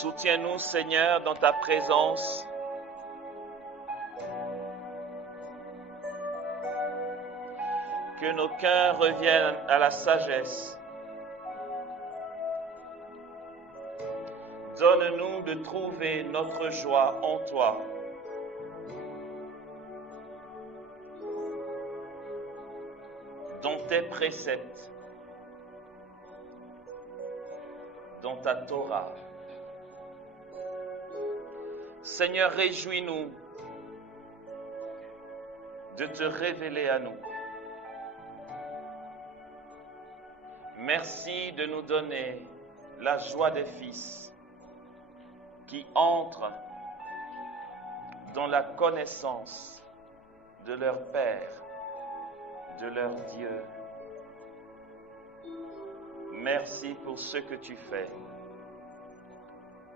Soutiens-nous, Seigneur, dans ta présence. Que nos cœurs reviennent à la sagesse. Donne-nous de trouver notre joie en toi. Dans tes préceptes, dans ta Torah. Seigneur, réjouis-nous de te révéler à nous. Merci de nous donner la joie des fils qui entrent dans la connaissance de leur Père, de leur Dieu. Merci pour ce que tu fais.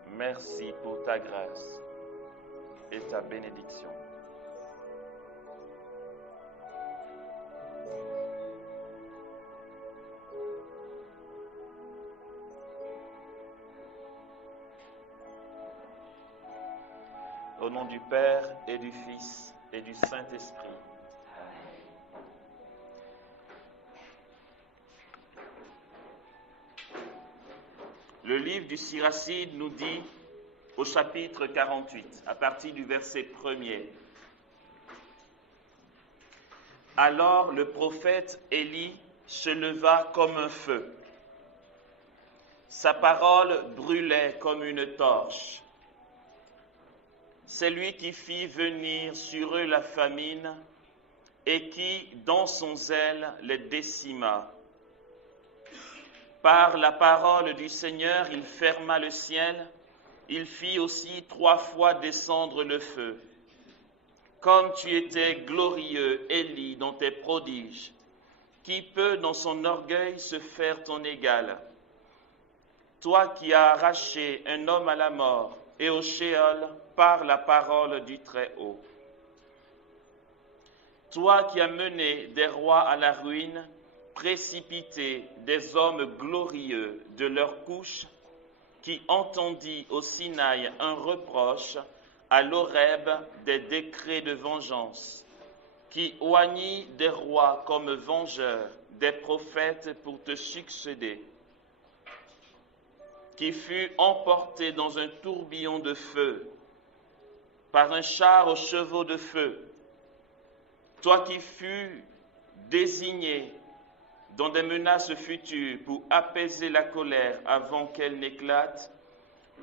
Merci pour ta grâce et ta bénédiction. Au nom du Père et du Fils et du Saint-Esprit. Le livre du Siracide nous dit au chapitre 48, à partir du verset 1er. Alors le prophète Élie se leva comme un feu. Sa parole brûlait comme une torche. C'est lui qui fit venir sur eux la famine et qui, dans son zèle, les décima. Par la parole du Seigneur, il ferma le ciel. Il fit aussi 3 fois descendre le feu. Comme tu étais glorieux, Élie, dans tes prodiges, qui peut dans son orgueil se faire ton égal? Toi qui as arraché un homme à la mort et au Sheol par la parole du Très-Haut. Toi qui as mené des rois à la ruine, précipité des hommes glorieux de leur couche, qui entendit au Sinaï un reproche, à l'Horeb des décrets de vengeance, qui oignit des rois comme vengeurs, des prophètes pour te succéder, qui fut emporté dans un tourbillon de feu, par un char aux chevaux de feu, toi qui fus désigné dans des menaces futures pour apaiser la colère avant qu'elle n'éclate,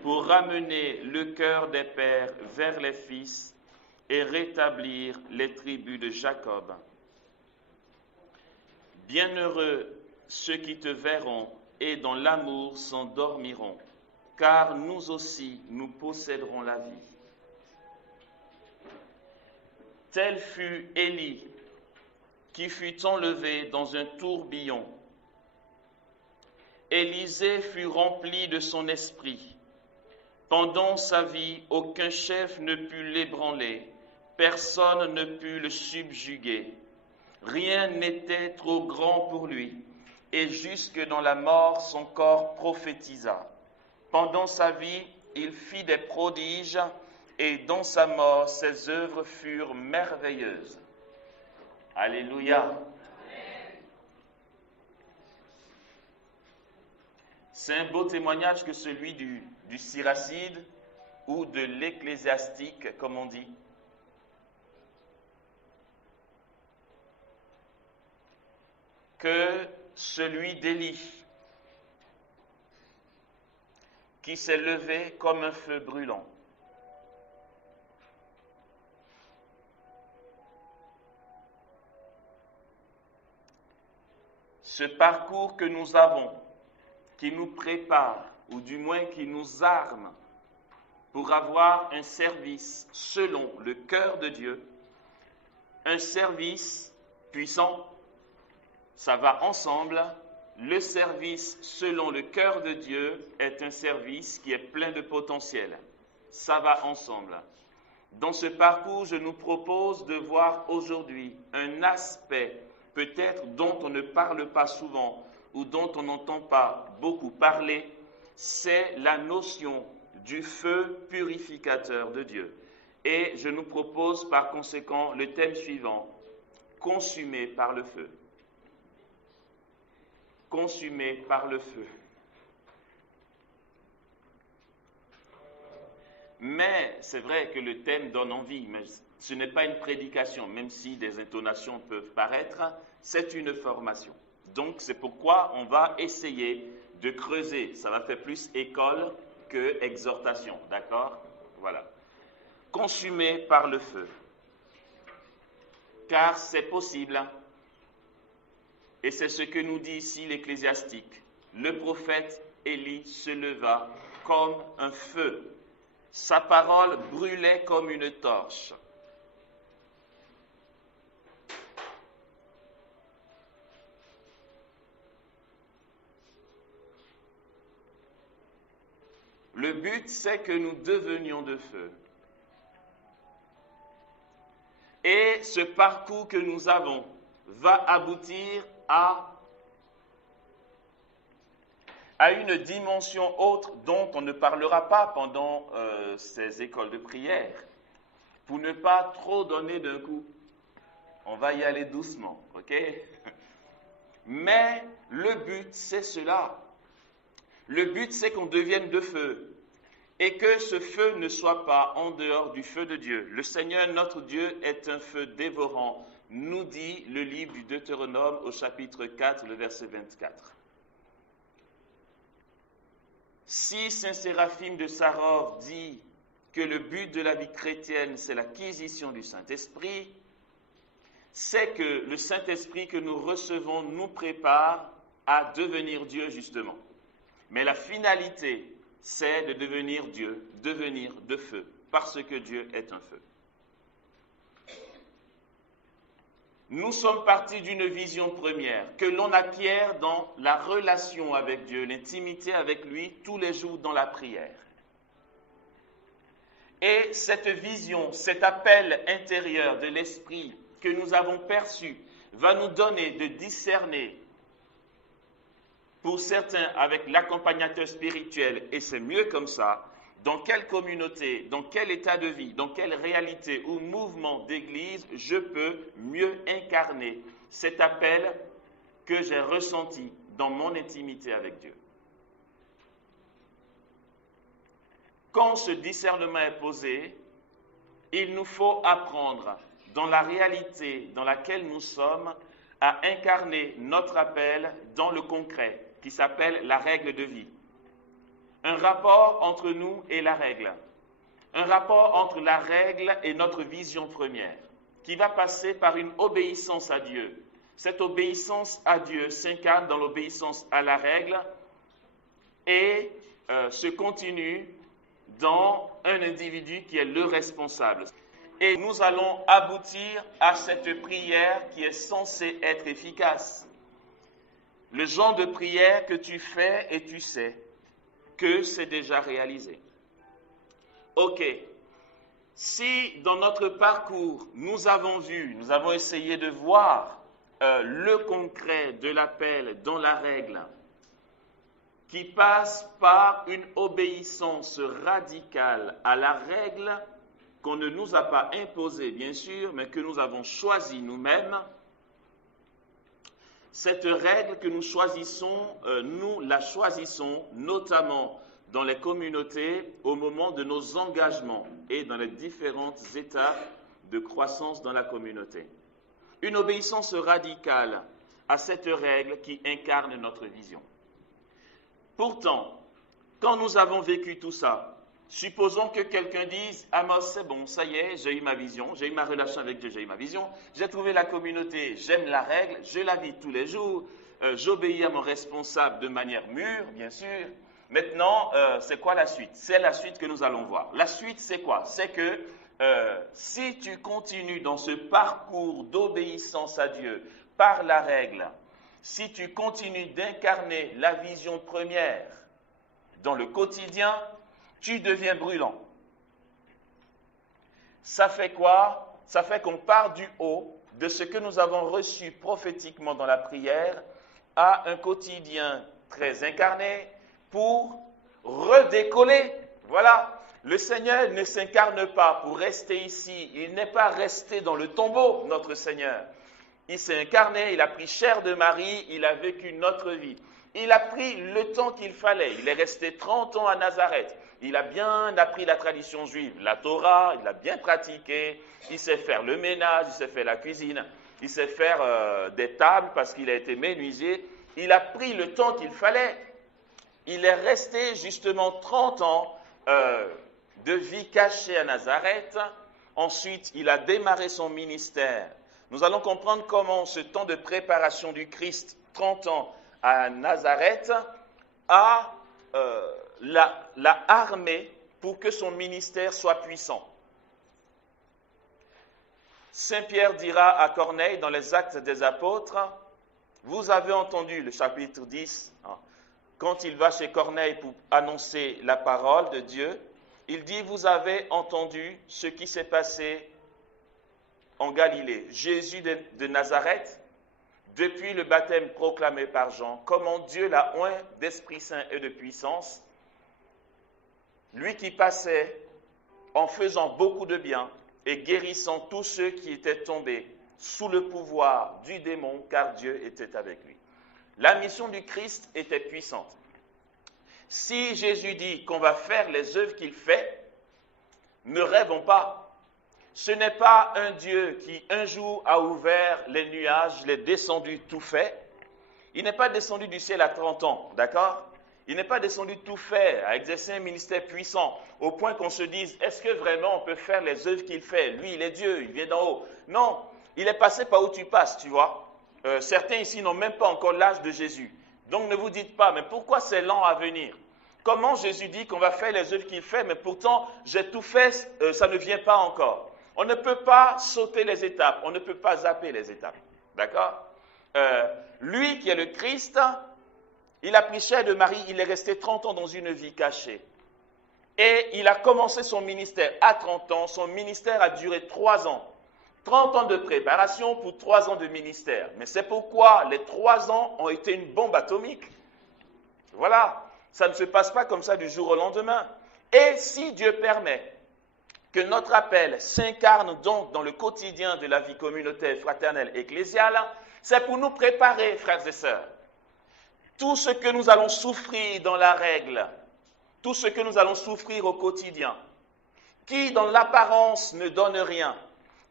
pour ramener le cœur des pères vers les fils et rétablir les tribus de Jacob. Bienheureux ceux qui te verront et dans l'amour s'endormiront, car nous aussi nous posséderons la vie. Tel fut Élie, qui fut enlevé dans un tourbillon. Élisée fut rempli de son esprit. Pendant sa vie, aucun chef ne put l'ébranler, personne ne put le subjuguer. Rien n'était trop grand pour lui, et jusque dans la mort, son corps prophétisa. Pendant sa vie, il fit des prodiges, et dans sa mort, ses œuvres furent merveilleuses. Alléluia. C'est un beau témoignage que celui du Siracide ou de l'Ecclésiastique, comme on dit. Que celui d'Élie, qui s'est levé comme un feu brûlant. Ce parcours que nous avons, qui nous prépare, ou du moins qui nous arme, pour avoir un service selon le cœur de Dieu, un service puissant, ça va ensemble. Le service selon le cœur de Dieu est un service qui est plein de potentiel. Ça va ensemble. Dans ce parcours, je nous propose de voir aujourd'hui un aspect peut-être dont on ne parle pas souvent ou dont on n'entend pas beaucoup parler, c'est la notion, du feu purificateur de Dieu. Et je nous propose par conséquent le thème suivant, consumé par le feu. Consumé par le feu. Mais c'est vrai que le thème donne envie, mais ce n'est pas une prédication, même si des intonations peuvent paraître, c'est une formation. Donc c'est pourquoi on va essayer de creuser. Ça va faire plus école que exhortation, d'accord? Voilà. Consumé par le feu. Car c'est possible, et c'est ce que nous dit ici l'Ecclésiastique. Le prophète Élie se leva comme un feu. Sa parole brûlait comme une torche. Le but, c'est que nous devenions de feu. Et ce parcours que nous avons va aboutir à une dimension autre dont on ne parlera pas pendant ces écoles de prière, pour ne pas trop donner d'un coup. On va y aller doucement, ok? Mais le but, c'est cela. Le but, c'est qu'on devienne de feu et que ce feu ne soit pas en dehors du feu de Dieu. Le Seigneur, notre Dieu, est un feu dévorant, nous dit le livre du Deutéronome au chapitre 4, le verset 24. Si Saint Séraphime de Sarov dit que le but de la vie chrétienne, c'est l'acquisition du Saint-Esprit, c'est que le Saint-Esprit que nous recevons nous prépare à devenir Dieu, justement. Mais la finalité, c'est de devenir Dieu, devenir de feu, parce que Dieu est un feu. Nous sommes partis d'une vision première, que l'on acquiert dans la relation avec Dieu, l'intimité avec lui, tous les jours dans la prière. Et cette vision, cet appel intérieur de l'esprit que nous avons perçu, va nous donner de discerner, pour certains avec l'accompagnateur spirituel, et c'est mieux comme ça, dans quelle communauté, dans quel état de vie, dans quelle réalité ou mouvement d'église je peux mieux incarner cet appel que j'ai ressenti dans mon intimité avec Dieu. Quand ce discernement est posé, il nous faut apprendre dans la réalité dans laquelle nous sommes à incarner notre appel dans le concret qui s'appelle la règle de vie. Un rapport entre nous et la règle. Un rapport entre la règle et notre vision première, qui va passer par une obéissance à Dieu. Cette obéissance à Dieu s'incarne dans l'obéissance à la règle et se continue dans un individu qui est le responsable. Et nous allons aboutir à cette prière qui est censée être efficace. Le genre de prière que tu fais et tu sais que c'est déjà réalisé. Ok. Si dans notre parcours, nous avons essayé de voir le concret de l'appel dans la règle, qui passe par une obéissance radicale à la règle qu'on ne nous a pas imposée, bien sûr, mais que nous avons choisie nous-mêmes. Cette règle que nous choisissons, nous la choisissons notamment dans les communautés au moment de nos engagements et dans les différentes étapes de croissance dans la communauté. Une obéissance radicale à cette règle qui incarne notre vision. Pourtant, quand nous avons vécu tout ça, supposons que quelqu'un dise « Amos, c'est bon, ça y est, j'ai eu ma vision, j'ai eu ma relation avec Dieu, j'ai eu ma vision, j'ai trouvé la communauté, j'aime la règle, je la vis tous les jours, j'obéis à mon responsable de manière mûre, bien sûr. Maintenant, c'est quoi la suite? C'est la suite que nous allons voir. La suite, c'est quoi? C'est que si tu continues dans ce parcours d'obéissance à Dieu par la règle, si tu continues d'incarner la vision première dans le quotidien, tu deviens brûlant. Ça fait quoi? Ça fait qu'on part du haut de ce que nous avons reçu prophétiquement dans la prière à un quotidien très incarné pour redécoller Voilà, le Seigneur ne s'incarne pas pour rester ici. Il n'est pas resté dans le tombeau, notre Seigneur. Il s'est incarné, il a pris chair de Marie, il a vécu notre vie. Il a pris le temps qu'il fallait. Il est resté 30 ans à Nazareth. Il a bien appris la tradition juive, la Torah, il a bien pratiqué. Il sait faire le ménage, il sait faire la cuisine, il sait faire des tables parce qu'il a été menuisier. Il a pris le temps qu'il fallait. Il est resté justement 30 ans de vie cachée à Nazareth. Ensuite, il a démarré son ministère. Nous allons comprendre comment ce temps de préparation du Christ, 30 ans à Nazareth, l'a armé pour que son ministère soit puissant. Saint Pierre dira à Corneille dans les Actes des Apôtres, vous avez entendu le chapitre 10, quand il va chez Corneille pour annoncer la parole de Dieu, il dit, vous avez entendu ce qui s'est passé en Galilée. Jésus de Nazareth, depuis le baptême proclamé par Jean, comment Dieu l'a oint d'Esprit Saint et de puissance, lui qui passait en faisant beaucoup de bien et guérissant tous ceux qui étaient tombés sous le pouvoir du démon, car Dieu était avec lui. La mission du Christ était puissante. Si Jésus dit qu'on va faire les œuvres qu'il fait, ne rêvons pas. Ce n'est pas un Dieu qui un jour a ouvert les nuages, il est descendu tout fait. Il n'est pas descendu du ciel à 30 ans, d'accord? Il n'est pas descendu tout fait, à exercer un ministère puissant, au point qu'on se dise, est-ce que vraiment on peut faire les œuvres qu'il fait? Lui, il est Dieu, il vient d'en haut. Non, il est passé par où tu passes, tu vois. Certains ici n'ont même pas encore l'âge de Jésus. Donc ne vous dites pas, mais pourquoi c'est lent à venir? Comment Jésus dit qu'on va faire les œuvres qu'il fait, mais pourtant j'ai tout fait, ça ne vient pas encore. On ne peut pas sauter les étapes, on ne peut pas zapper les étapes. D'accord? Lui qui est le Christ, il a pris chair de Marie, il est resté 30 ans dans une vie cachée. Et il a commencé son ministère à 30 ans, son ministère a duré 3 ans. 30 ans de préparation pour 3 ans de ministère. Mais c'est pourquoi les 3 ans ont été une bombe atomique. Voilà, ça ne se passe pas comme ça du jour au lendemain. Et si Dieu permet que notre appel s'incarne donc dans le quotidien de la vie communautaire, fraternelle, ecclésiale, c'est pour nous préparer, frères et sœurs. Tout ce que nous allons souffrir dans la règle, tout ce que nous allons souffrir au quotidien, qui dans l'apparence ne donne rien,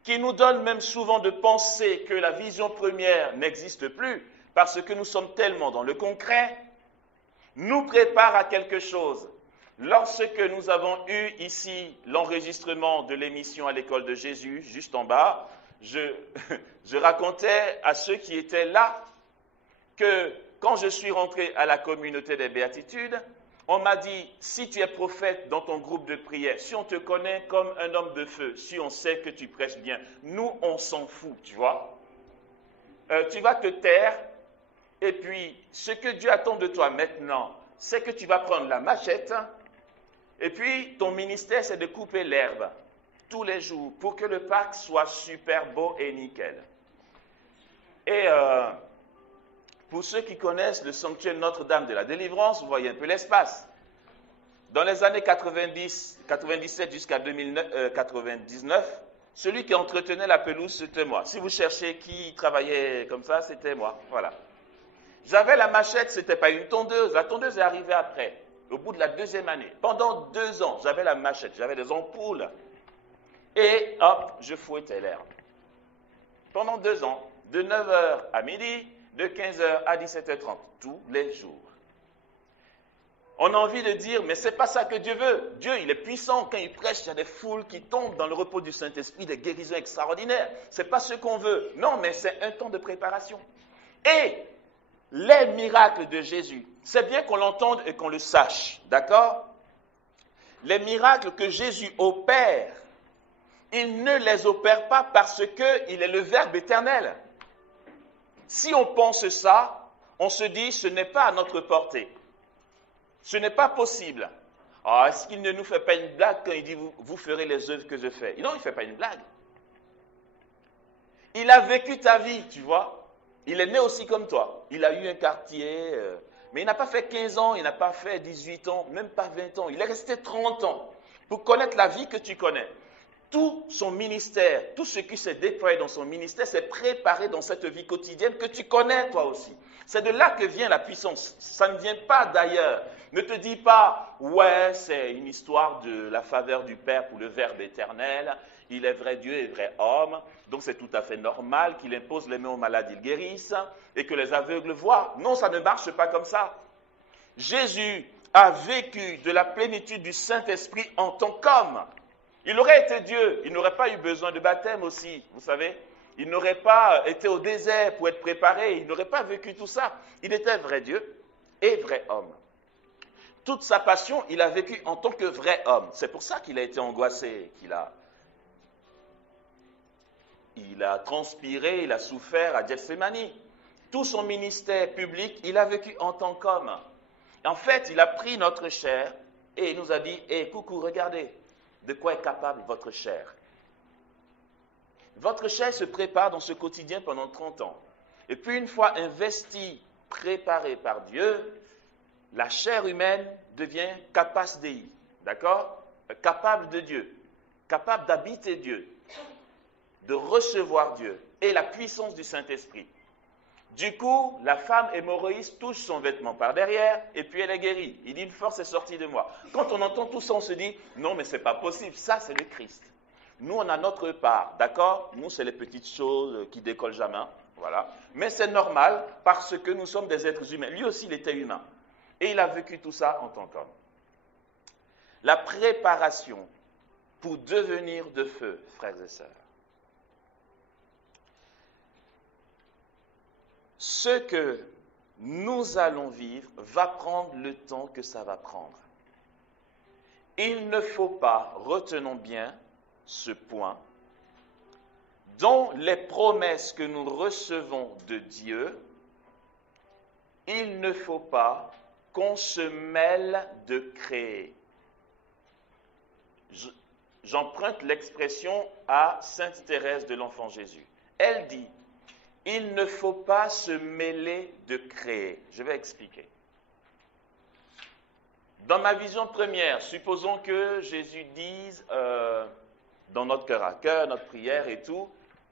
qui nous donne même souvent de penser que la vision première n'existe plus, parce que nous sommes tellement dans le concret, nous prépare à quelque chose. Lorsque nous avons eu ici l'enregistrement de l'émission à l'école de Jésus, juste en bas, je racontais à ceux qui étaient là que quand je suis rentré à la communauté des béatitudes, on m'a dit, si tu es prophète dans ton groupe de prière, si on te connaît comme un homme de feu, si on sait que tu prêches bien, nous, on s'en fout, tu vois. Tu vas te taire, et puis ce que Dieu attend de toi maintenant, c'est que tu vas prendre la machette, et puis ton ministère, c'est de couper l'herbe tous les jours pour que le parc soit super beau et nickel. Et pour ceux qui connaissent le sanctuaire Notre-Dame de la Délivrance, vous voyez un peu l'espace. Dans les années 97 jusqu'à 99, celui qui entretenait la pelouse, c'était moi. Si vous cherchez qui travaillait comme ça, c'était moi. Voilà. J'avais la machette, ce n'était pas une tondeuse. La tondeuse est arrivée après, au bout de la 2e année. Pendant 2 ans, j'avais la machette, j'avais des ampoules. Et hop, je fouettais l'herbe. Pendant 2 ans, de 9h à midi, de 15h à 17h30, tous les jours. On a envie de dire, mais ce n'est pas ça que Dieu veut. Dieu, il est puissant. Quand il prêche, il y a des foules qui tombent dans le repos du Saint-Esprit, des guérisons extraordinaires. Ce n'est pas ce qu'on veut. Non, mais c'est un temps de préparation. Et les miracles de Jésus, c'est bien qu'on l'entende et qu'on le sache, d'accord? Les miracles que Jésus opère, il ne les opère pas parce qu'il est le Verbe éternel. Si on pense ça, on se dit, ce n'est pas à notre portée. Ce n'est pas possible. Ah, est-ce qu'il ne nous fait pas une blague quand il dit, vous ferez les œuvres que je fais? Non, il ne fait pas une blague. Il a vécu ta vie, tu vois. Il est né aussi comme toi. Il a eu un quartier, Mais il n'a pas fait 15 ans, il n'a pas fait 18 ans, même pas 20 ans. Il est resté 30 ans pour connaître la vie que tu connais. Tout son ministère, tout ce qui s'est déployé dans son ministère, s'est préparé dans cette vie quotidienne que tu connais toi aussi. C'est de là que vient la puissance. Ça ne vient pas d'ailleurs. Ne te dis pas, ouais, c'est une histoire de la faveur du Père pour le Verbe éternel. Il est vrai Dieu et vrai homme. Donc c'est tout à fait normal qu'il impose les mains aux malades, ils guérissent, et que les aveugles voient. Non, ça ne marche pas comme ça. Jésus a vécu de la plénitude du Saint-Esprit en tant qu'homme. Il aurait été Dieu, il n'aurait pas eu besoin de baptême aussi, vous savez. Il n'aurait pas été au désert pour être préparé, il n'aurait pas vécu tout ça. Il était vrai Dieu et vrai homme. Toute sa passion, il a vécu en tant que vrai homme. C'est pour ça qu'il a été angoissé, il a transpiré, il a souffert à Gethsémani. Tout son ministère public, il a vécu en tant qu'homme. En fait, il a pris notre chair et il nous a dit, coucou, regardez, de quoi est capable votre chair. Votre chair se prépare dans ce quotidien pendant 30 ans. Et puis une fois investie, préparée par Dieu, la chair humaine devient capace dei, d'accord? Capable de Dieu, capable d'habiter Dieu, de recevoir Dieu et la puissance du Saint-Esprit. Du coup, la femme hémorroïste touche son vêtement par derrière et puis elle est guérie. Il dit, une force est sortie de moi. Quand on entend tout ça, on se dit, non mais c'est pas possible, ça c'est le Christ. Nous, on a notre part, d'accord? Nous, c'est les petites choses qui décollent jamais, voilà. Mais c'est normal parce que nous sommes des êtres humains. Lui aussi, il était humain. Et il a vécu tout ça en tant qu'homme. La préparation pour devenir de feu, frères et sœurs. Ce que nous allons vivre va prendre le temps que ça va prendre. Il ne faut pas, retenons bien ce point, dans les promesses que nous recevons de Dieu, il ne faut pas qu'on se mêle de créer. J'emprunte l'expression à Sainte Thérèse de l'Enfant Jésus. Elle dit, il ne faut pas se mêler de créer. Je vais expliquer. Dans ma vision première, supposons que Jésus dise dans notre cœur à cœur, notre prière et tout,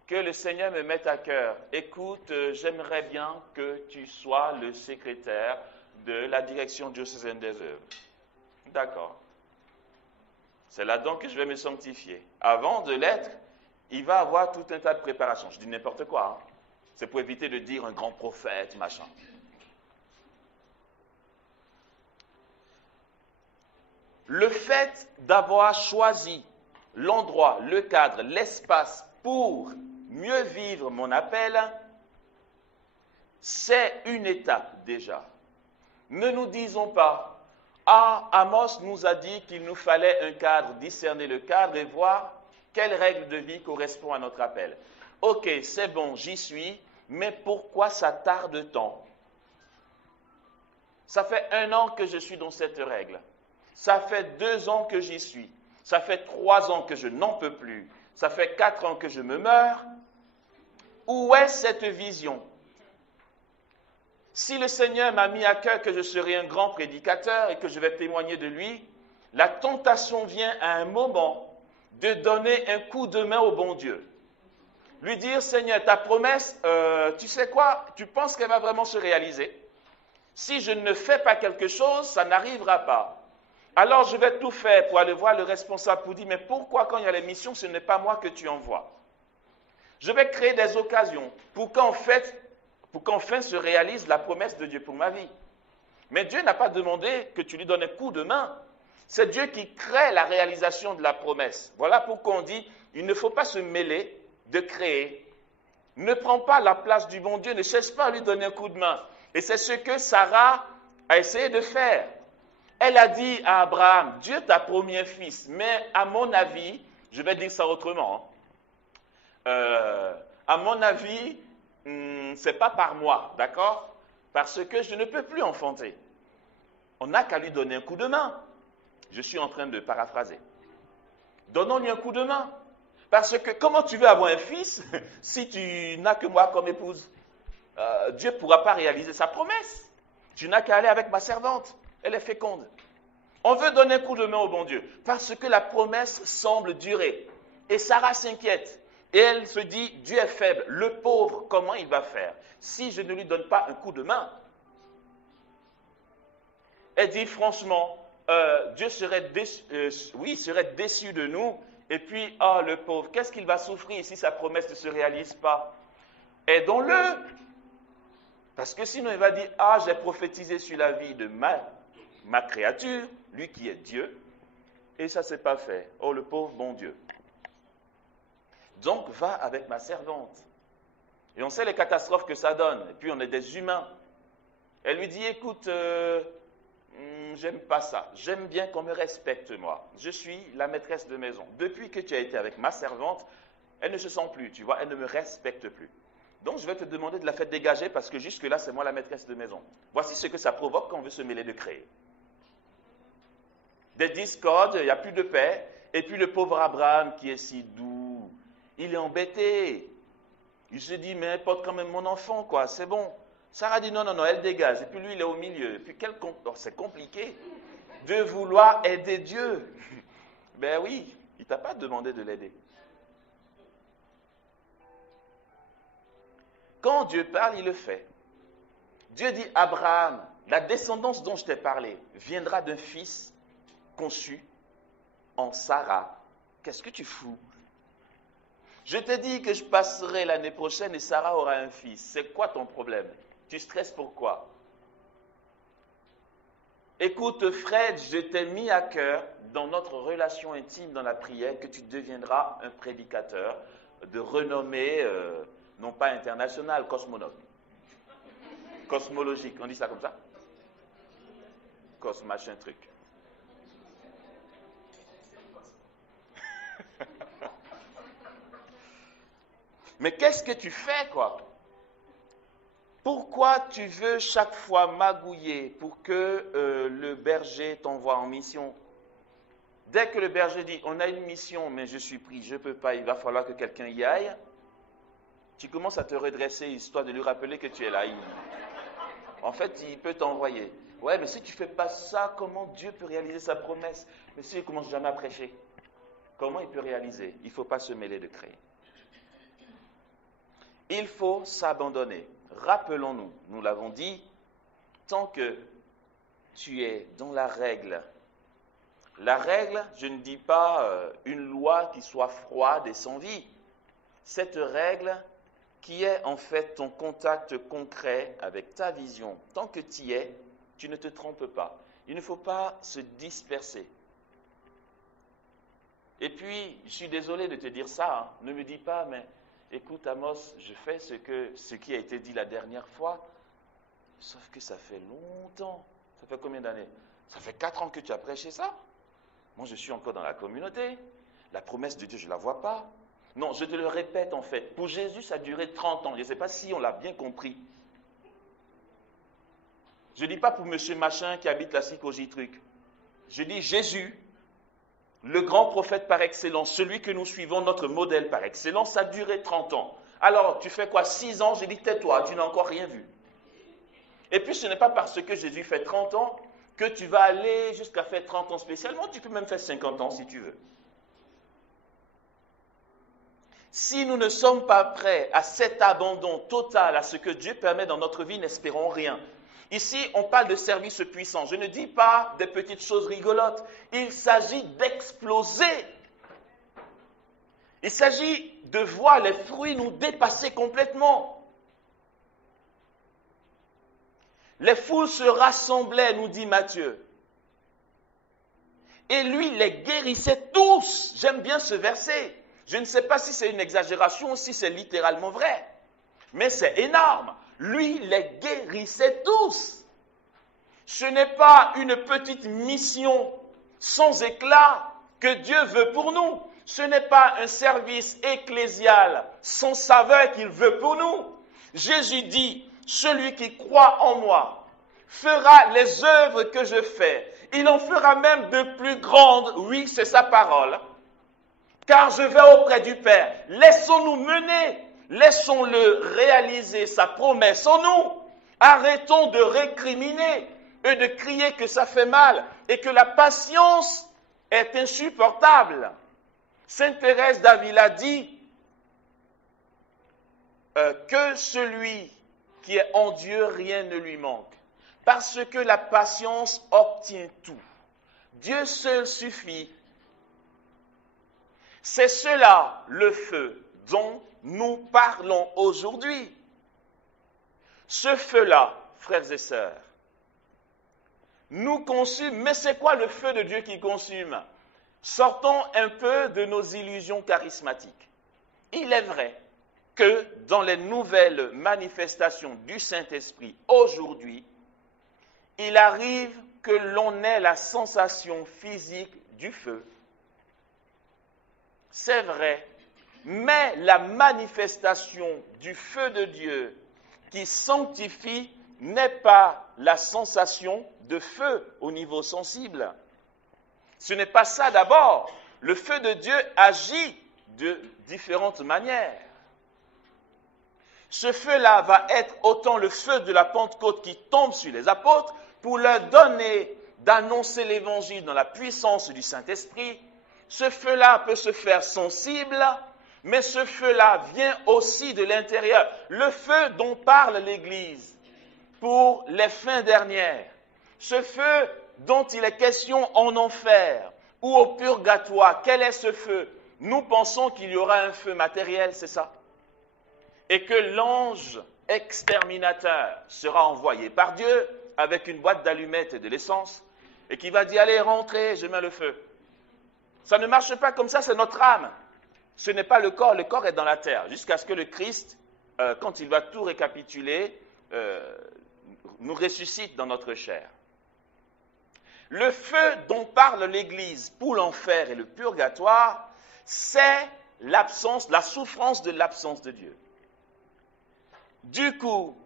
que le Seigneur me mette à cœur. Écoute, j'aimerais bien que tu sois le secrétaire de la direction diocésaine des œuvres. D'accord. C'est là-dedans que je vais me sanctifier. Avant de l'être, il va avoir tout un tas de préparations. Je dis n'importe quoi, hein. C'est pour éviter de dire un grand prophète, machin. Le fait d'avoir choisi l'endroit, le cadre, l'espace pour mieux vivre mon appel, c'est une étape déjà. Ne nous disons pas, Amos nous a dit qu'il nous fallait un cadre, discerner le cadre et voir quelle règle de vie correspond à notre appel. Ok, c'est bon, j'y suis, mais pourquoi ça tarde tant? Ça fait 1 an que je suis dans cette règle. Ça fait 2 ans que j'y suis. Ça fait 3 ans que je n'en peux plus. Ça fait 4 ans que je me meurs. Où est cette vision? Si le Seigneur m'a mis à cœur que je serai un grand prédicateur et que je vais témoigner de lui, la tentation vient à un moment de donner un coup de main au bon Dieu. Lui dire, Seigneur, ta promesse, tu sais quoi, tu penses qu'elle va vraiment se réaliser? Si je ne fais pas quelque chose, ça n'arrivera pas. Alors je vais tout faire pour aller voir le responsable pour dire, mais pourquoi quand il y a les missions, ce n'est pas moi que tu envoies? Je vais créer des occasions pour qu'enfin se réalise la promesse de Dieu pour ma vie. Mais Dieu n'a pas demandé que tu lui donnes un coup de main. C'est Dieu qui crée la réalisation de la promesse. Voilà pourquoi on dit, il ne faut pas se mêler de créer. Ne prends pas la place du bon Dieu, ne cherche pas à lui donner un coup de main. Et c'est ce que Sarah a essayé de faire. Elle a dit à Abraham, Dieu t'a promis un fils, mais à mon avis, je vais dire ça autrement, à mon avis, c'est pas par moi, d'accord? Parce que je ne peux plus enfanter. On n'a qu'à lui donner un coup de main. Je suis en train de paraphraser. Donnons-lui un coup de main. Parce que comment tu veux avoir un fils si tu n'as que moi comme épouse? Dieu ne pourra pas réaliser sa promesse. Tu n'as qu'à aller avec ma servante. Elle est féconde. On veut donner un coup de main au bon Dieu parce que la promesse semble durer. Et Sarah s'inquiète. Et elle se dit, Dieu est faible. Le pauvre, comment il va faire si je ne lui donne pas un coup de main? Elle dit franchement, Dieu serait déçu de nous. Et puis, le pauvre, qu'est-ce qu'il va souffrir si sa promesse ne se réalise pas? Aidons-le. Parce que sinon, il va dire, j'ai prophétisé sur la vie de ma créature, lui qui est Dieu, et ça ne s'est pas fait. Oh, le pauvre bon Dieu. Donc, va avec ma servante. Et on sait les catastrophes que ça donne. Et puis, on est des humains. Elle lui dit, écoute, j'aime pas ça. J'aime bien qu'on me respecte, moi. Je suis la maîtresse de maison. Depuis que tu as été avec ma servante, elle ne se sent plus, tu vois, elle ne me respecte plus. Donc, je vais te demander de la faire dégager parce que jusque-là, c'est moi la maîtresse de maison. Voici ce que ça provoque quand on veut se mêler de créer. Des discordes, il n'y a plus de paix. Et puis, le pauvre Abraham qui est si doux, il est embêté. Il se dit, mais porte quand même mon enfant, quoi, c'est bon. Sarah dit, non, elle dégage. Et puis, lui, il est au milieu. Et puis, c'est compliqué de vouloir aider Dieu. Ben oui, il ne t'a pas demandé de l'aider. Quand Dieu parle, il le fait. Dieu dit, Abraham, la descendance dont je t'ai parlé viendra d'un fils conçu en Sarah. Qu'est-ce que tu fous? Je t'ai dit que je passerai l'année prochaine et Sarah aura un fils. C'est quoi ton problème? Tu stresses pourquoi? Écoute Fred, je t'ai mis à cœur dans notre relation intime dans la prière que tu deviendras un prédicateur de renommée, non pas internationale, cosmologique, on dit ça comme ça? Machin truc. Mais qu'est-ce que tu fais, quoi? Pourquoi tu veux chaque fois magouiller pour que le berger t'envoie en mission? Dès que le berger dit, on a une mission, mais je suis pris, je ne peux pas, il va falloir que quelqu'un y aille, tu commences à te redresser, histoire de lui rappeler que tu es là. En fait, il peut t'envoyer. Ouais, mais si tu ne fais pas ça, comment Dieu peut réaliser sa promesse? Mais s'il ne commence jamais à prêcher, comment il peut réaliser? Il ne faut pas se mêler de créer. Il faut s'abandonner. Rappelons-nous, nous l'avons dit, tant que tu es dans la règle, je ne dis pas une loi qui soit froide et sans vie. Cette règle qui est en fait ton contact concret avec ta vision, tant que tu y es, tu ne te trompes pas. Il ne faut pas se disperser. Et puis, je suis désolé de te dire ça, ne me dis pas, mais écoute Amos, je fais ce qui a été dit la dernière fois, sauf que ça fait longtemps. Ça fait combien d'années? Ça fait 4 ans que tu as prêché ça. Moi, je suis encore dans la communauté. La promesse de Dieu, je ne la vois pas. Non, je te le répète en fait. Pour Jésus, ça a duré 30 ans. Je ne sais pas si on l'a bien compris. Je ne dis pas pour monsieur machin qui habite la Psychogie truc. Je dis Jésus, le grand prophète par excellence, celui que nous suivons, notre modèle par excellence, ça a duré 30 ans. Alors, tu fais quoi? 6 ans, j'ai dit tais-toi, tu n'as encore rien vu. Et puis, ce n'est pas parce que Jésus fait 30 ans que tu vas aller jusqu'à faire 30 ans spécialement, tu peux même faire 50 ans si tu veux. Si nous ne sommes pas prêts à cet abandon total à ce que Dieu permet dans notre vie, n'espérons rien. Ici, on parle de service puissant. Je ne dis pas des petites choses rigolotes. Il s'agit d'exploser. Il s'agit de voir les fruits nous dépasser complètement. Les foules se rassemblaient, nous dit Matthieu. Et lui, les guérissait tous. J'aime bien ce verset. Je ne sais pas si c'est une exagération ou si c'est littéralement vrai. Mais c'est énorme. Lui, les guérissait tous. Ce n'est pas une petite mission sans éclat que Dieu veut pour nous. Ce n'est pas un service ecclésial sans saveur qu'il veut pour nous. Jésus dit, celui qui croit en moi fera les œuvres que je fais. Il en fera même de plus grandes. Oui, c'est sa parole. Car je vais auprès du Père. Laissons-nous mener. Laissons-le réaliser sa promesse en nous. Arrêtons de récriminer et de crier que ça fait mal et que la patience est insupportable. Sainte Thérèse d'Avila dit que celui qui est en Dieu, rien ne lui manque. Parce que la patience obtient tout. Dieu seul suffit. C'est cela le feu dont nous parlons aujourd'hui. Ce feu-là, frères et sœurs, nous consume. Mais c'est quoi le feu de Dieu qui consume? Sortons un peu de nos illusions charismatiques. Il est vrai que dans les nouvelles manifestations du Saint-Esprit aujourd'hui, il arrive que l'on ait la sensation physique du feu. C'est vrai, mais la manifestation du feu de Dieu qui sanctifie n'est pas la sensation de feu au niveau sensible. Ce n'est pas ça d'abord. Le feu de Dieu agit de différentes manières. Ce feu-là va être autant le feu de la Pentecôte qui tombe sur les apôtres pour leur donner d'annoncer l'évangile dans la puissance du Saint-Esprit. Ce feu-là peut se faire sensible, mais ce feu-là vient aussi de l'intérieur. Le feu dont parle l'Église pour les fins dernières. Ce feu dont il est question en enfer ou au purgatoire. Quel est ce feu? Nous pensons qu'il y aura un feu matériel, c'est ça? Et que l'ange exterminateur sera envoyé par Dieu avec une boîte d'allumettes et de l'essence et qui va dire, allez, rentrez, je mets le feu. Ça ne marche pas comme ça, c'est notre âme. Ce n'est pas le corps est dans la terre, jusqu'à ce que le Christ, quand il va tout récapituler, nous ressuscite dans notre chair. Le feu dont parle l'Église pour l'enfer et le purgatoire, c'est l'absence, la souffrance de l'absence de Dieu. Du coup,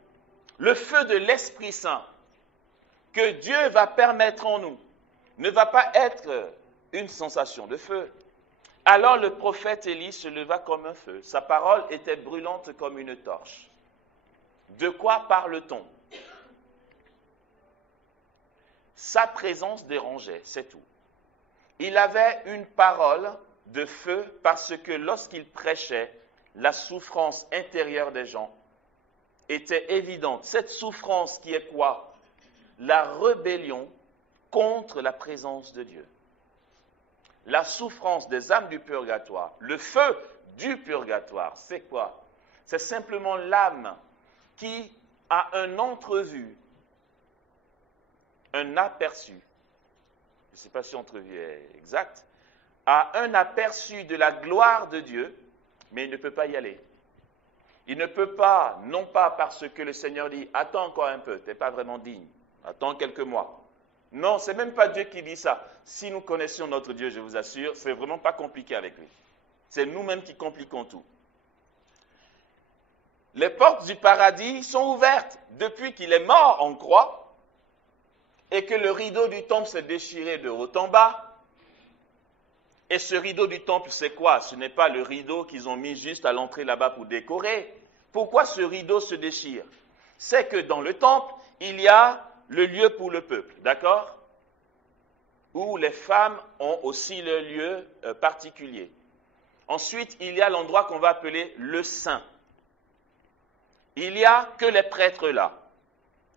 le feu de l'Esprit Saint que Dieu va permettre en nous ne va pas être une sensation de feu. Alors le prophète Élie se leva comme un feu. Sa parole était brûlante comme une torche. De quoi parle-t-on? Sa présence dérangeait, c'est tout. Il avait une parole de feu parce que lorsqu'il prêchait, la souffrance intérieure des gens était évidente. Cette souffrance qui est quoi? La rébellion contre la présence de Dieu. La souffrance des âmes du purgatoire, le feu du purgatoire, c'est quoi? C'est simplement l'âme qui a un entrevue, un aperçu, je ne sais pas si entrevue est exact, a un aperçu de la gloire de Dieu, mais il ne peut pas y aller. Il ne peut pas, non pas parce que le Seigneur dit « Attends encore un peu, tu n'es pas vraiment digne, attends quelques mois ». Non, ce n'est même pas Dieu qui dit ça. Si nous connaissions notre Dieu, je vous assure, ce n'est vraiment pas compliqué avec lui. C'est nous-mêmes qui compliquons tout. Les portes du paradis sont ouvertes depuis qu'il est mort en croix et que le rideau du temple s'est déchiré de haut en bas. Et ce rideau du temple, c'est quoi? Ce n'est pas le rideau qu'ils ont mis juste à l'entrée là-bas pour décorer. Pourquoi ce rideau se déchire? C'est que dans le temple, il y a le lieu pour le peuple, d'accord? Où les femmes ont aussi leur lieu particulier. Ensuite, il y a l'endroit qu'on va appeler le saint. Il n'y a que les prêtres là.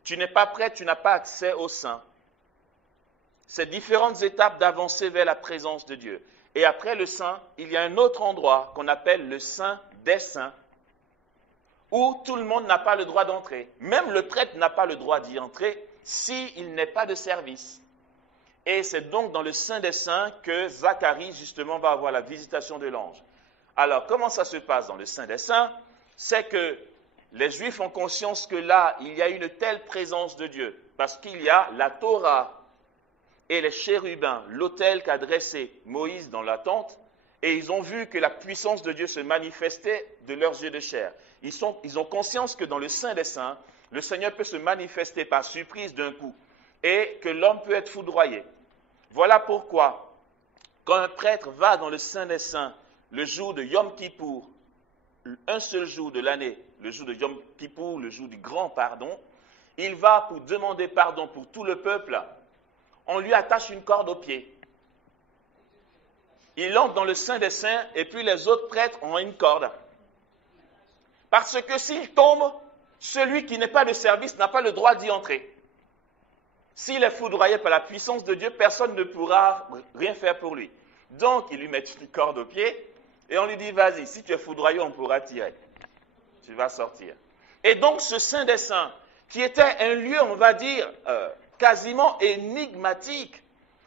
Tu n'es pas prêtre, tu n'as pas accès au saint. C'est différentes étapes d'avancer vers la présence de Dieu. Et après le saint, il y a un autre endroit qu'on appelle le saint des saints, où tout le monde n'a pas le droit d'entrer. Même le prêtre n'a pas le droit d'y entrer s'il n'est pas de service. Et c'est donc dans le Saint des Saints que Zacharie, justement, va avoir la visitation de l'ange. Alors, comment ça se passe dans le Saint des Saints? C'est que les Juifs ont conscience que là, il y a une telle présence de Dieu, parce qu'il y a la Torah et les chérubins, l'autel qu'a dressé Moïse dans la tente, et ils ont vu que la puissance de Dieu se manifestait de leurs yeux de chair. Ils ont conscience que dans le Saint des Saints, le Seigneur peut se manifester par surprise d'un coup et que l'homme peut être foudroyé. Voilà pourquoi, quand un prêtre va dans le Saint des Saints, le jour de Yom Kippour, un seul jour de l'année, le jour de Yom Kippour, le jour du grand pardon, il va pour demander pardon pour tout le peuple, on lui attache une corde au pied. Il entre dans le Saint des Saints et puis les autres prêtres ont une corde. Parce que s'il tombe, celui qui n'est pas de service n'a pas le droit d'y entrer. S'il est foudroyé par la puissance de Dieu, personne ne pourra rien faire pour lui. Donc, il lui met une corde au pied et on lui dit, vas-y, si tu es foudroyé, on pourra tirer. Tu vas sortir. Et donc, ce Saint des Saints, qui était un lieu, on va dire, quasiment énigmatique,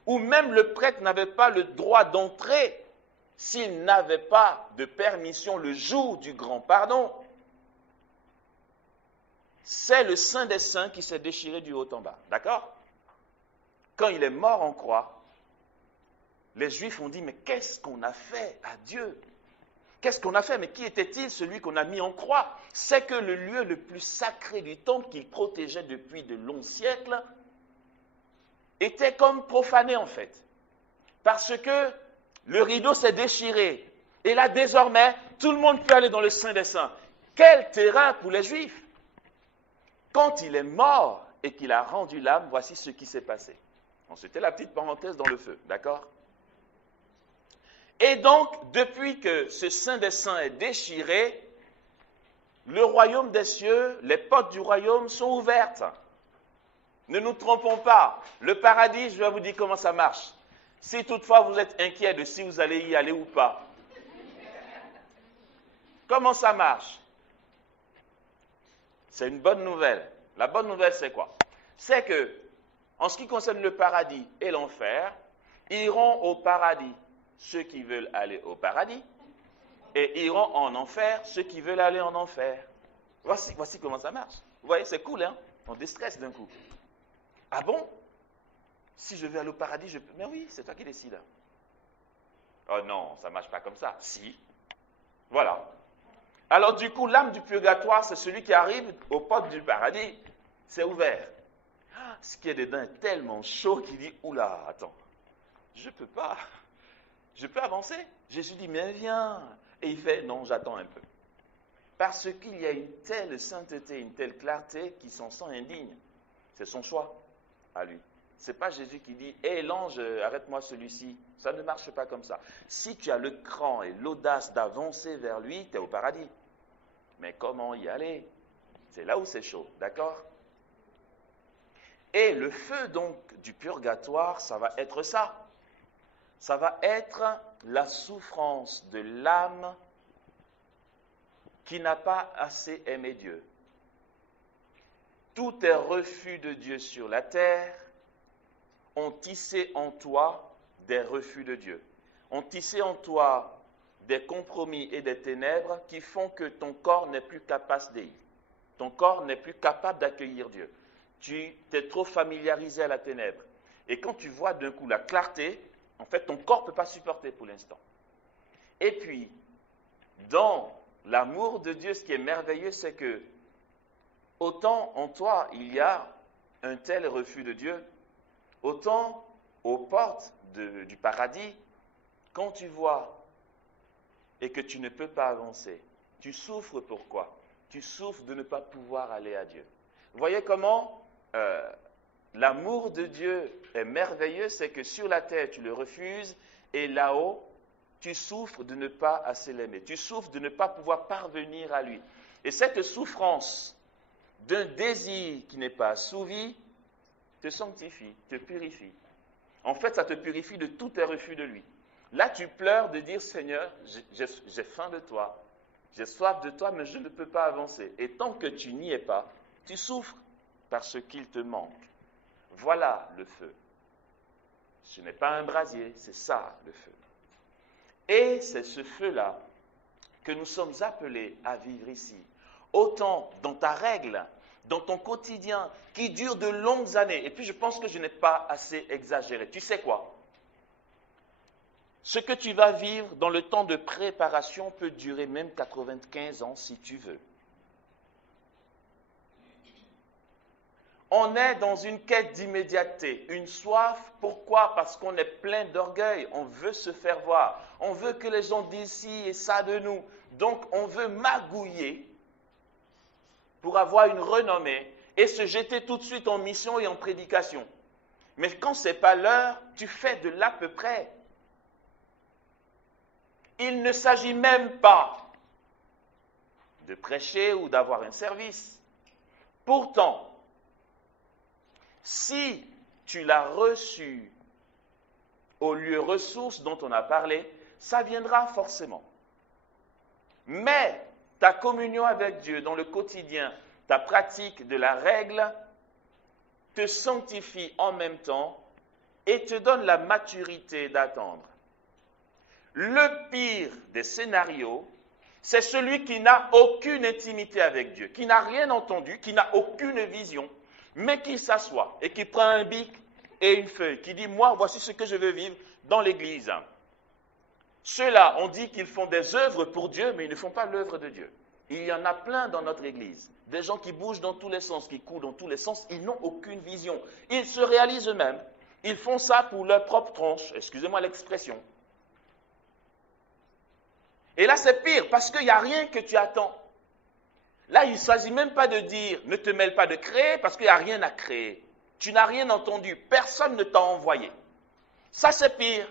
où même le prêtre n'avait pas le droit d'entrer s'il n'avait pas de permission le jour du grand pardon, c'est le Saint des Saints qui s'est déchiré du haut en bas. D'accord? Quand il est mort en croix, les Juifs ont dit, mais qu'est-ce qu'on a fait à Dieu? Qu'est-ce qu'on a fait? Mais qui était-il, celui qu'on a mis en croix? C'est que le lieu le plus sacré du temple qu'il protégeait depuis de longs siècles était comme profané en fait. Parce que le rideau s'est déchiré. Et là, désormais, tout le monde peut aller dans le Saint des Saints. Quel terrain pour les Juifs! Quand il est mort et qu'il a rendu l'âme, voici ce qui s'est passé. Bon, c'était la petite parenthèse dans le feu, d'accord? Et donc, depuis que ce Saint des Saints est déchiré, le royaume des cieux, les portes du royaume sont ouvertes. Ne nous trompons pas. Le paradis, je vais vous dire comment ça marche. Si toutefois vous êtes inquiet de si vous allez y aller ou pas. Comment ça marche? C'est une bonne nouvelle. La bonne nouvelle, c'est quoi? C'est que, en ce qui concerne le paradis et l'enfer, iront au paradis ceux qui veulent aller au paradis et iront en enfer ceux qui veulent aller en enfer. Voici comment ça marche. Vous voyez, c'est cool, hein? On déstresse d'un coup. Ah bon? Si je vais aller au paradis, je peux. Mais oui, c'est toi qui décides. Oh non, ça ne marche pas comme ça. Si. Voilà. Alors du coup, l'âme du purgatoire, c'est celui qui arrive aux portes du paradis. C'est ouvert. Ce qui est dedans est tellement chaud qu'il dit, oula, attends, je ne peux pas. Je peux avancer? Jésus dit, mais viens. Et il fait, non, j'attends un peu. Parce qu'il y a une telle sainteté, une telle clarté qui s'en sent indigne. C'est son choix à lui. Ce n'est pas Jésus qui dit, hé l'ange, arrête-moi celui-ci. Ça ne marche pas comme ça. Si tu as le cran et l'audace d'avancer vers lui, tu es au paradis. Mais comment y aller? C'est là où c'est chaud, d'accord? Et le feu donc du purgatoire, ça va être ça. Ça va être la souffrance de l'âme qui n'a pas assez aimé Dieu. Tous tes refus de Dieu sur la terre ont tissé en toi des refus de Dieu. Ont tissé en toi des compromis et des ténèbres qui font que ton corps n'est plus capable d'aimer. Ton corps n'est plus capable d'accueillir Dieu. Tu t'es trop familiarisé à la ténèbre. Et quand tu vois d'un coup la clarté, en fait, ton corps ne peut pas supporter pour l'instant. Et puis, dans l'amour de Dieu, ce qui est merveilleux, c'est que autant en toi, il y a un tel refus de Dieu, autant aux portes du paradis, quand tu vois et que tu ne peux pas avancer, tu souffres pourquoi? Tu souffres de ne pas pouvoir aller à Dieu. Vous voyez comment l'amour de Dieu est merveilleux, c'est que sur la terre, tu le refuses, et là-haut, tu souffres de ne pas assez l'aimer. Tu souffres de ne pas pouvoir parvenir à lui. Et cette souffrance d'un désir qui n'est pas assouvi te sanctifie, te purifie. En fait, ça te purifie de tous tes refus de lui. Là, tu pleures de dire, Seigneur, j'ai faim de toi, j'ai soif de toi, mais je ne peux pas avancer. Et tant que tu n'y es pas, tu souffres parce qu'il te manque. Voilà le feu. Ce n'est pas un brasier, c'est ça le feu. Et c'est ce feu-là que nous sommes appelés à vivre ici. Autant dans ta règle, dans ton quotidien, qui dure de longues années. Et puis je pense que je n'ai pas assez exagéré. Tu sais quoi? Ce que tu vas vivre dans le temps de préparation peut durer même 95 ans si tu veux. On est dans une quête d'immédiateté, une soif. Pourquoi? Parce qu'on est plein d'orgueil. On veut se faire voir. On veut que les gens disent ci et ça de nous. Donc, on veut magouiller pour avoir une renommée et se jeter tout de suite en mission et en prédication. Mais quand ce n'est pas l'heure, tu fais de l'à peu près. Il ne s'agit même pas de prêcher ou d'avoir un service. Pourtant, si tu l'as reçu au lieu ressource dont on a parlé, ça viendra forcément. Mais ta communion avec Dieu dans le quotidien, ta pratique de la règle, te sanctifie en même temps et te donne la maturité d'attendre. Le pire des scénarios, c'est celui qui n'a aucune intimité avec Dieu, qui n'a rien entendu, qui n'a aucune vision, mais qui s'assoit et qui prend un bic et une feuille, qui dit « Moi, voici ce que je veux vivre dans l'Église ». Ceux-là, on dit qu'ils font des œuvres pour Dieu, mais ils ne font pas l'œuvre de Dieu. Il y en a plein dans notre Église. Des gens qui bougent dans tous les sens, qui courent dans tous les sens, ils n'ont aucune vision. Ils se réalisent eux-mêmes. Ils font ça pour leur propre tronche, excusez-moi l'expression. Et là, c'est pire, parce qu'il n'y a rien que tu attends. Là, il ne s'agit même pas de dire, ne te mêle pas de créer, parce qu'il n'y a rien à créer. Tu n'as rien entendu, personne ne t'a envoyé. Ça, c'est pire.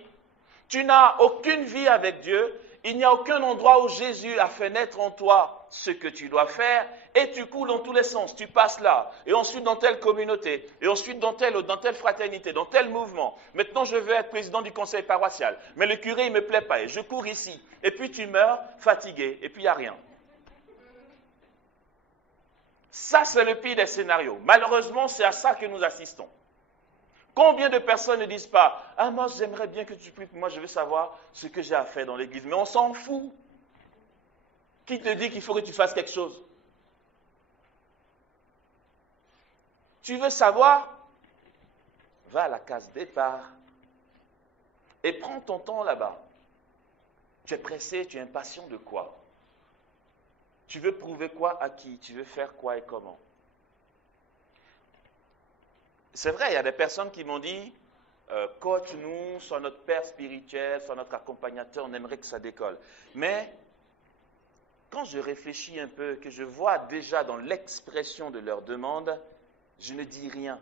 Tu n'as aucune vie avec Dieu, il n'y a aucun endroit où Jésus a fait naître en toi ce que tu dois faire, et tu cours dans tous les sens, tu passes là, et ensuite dans telle communauté, et ensuite dans telle fraternité, dans tel mouvement. Maintenant, je veux être président du conseil paroissial, mais le curé, il ne me plaît pas, et je cours ici. Et puis tu meurs fatigué, et puis il n'y a rien. Ça, c'est le pire des scénarios. Malheureusement, c'est à ça que nous assistons. Combien de personnes ne disent pas « Ah, moi, j'aimerais bien que tu pries pour moi, je veux savoir ce que j'ai à faire dans l'église. » Mais on s'en fout. Qui te dit qu'il faut que tu fasses quelque chose? Tu veux savoir? Va à la case départ et prends ton temps là-bas. Tu es pressé, tu es impatient de quoi? Tu veux prouver quoi à qui? Tu veux faire quoi et comment? C'est vrai, il y a des personnes qui m'ont dit coach-nous, sois notre père spirituel, sois notre accompagnateur, on aimerait que ça décolle. Mais quand je réfléchis un peu, que je vois déjà dans l'expression de leur demande, je ne dis rien.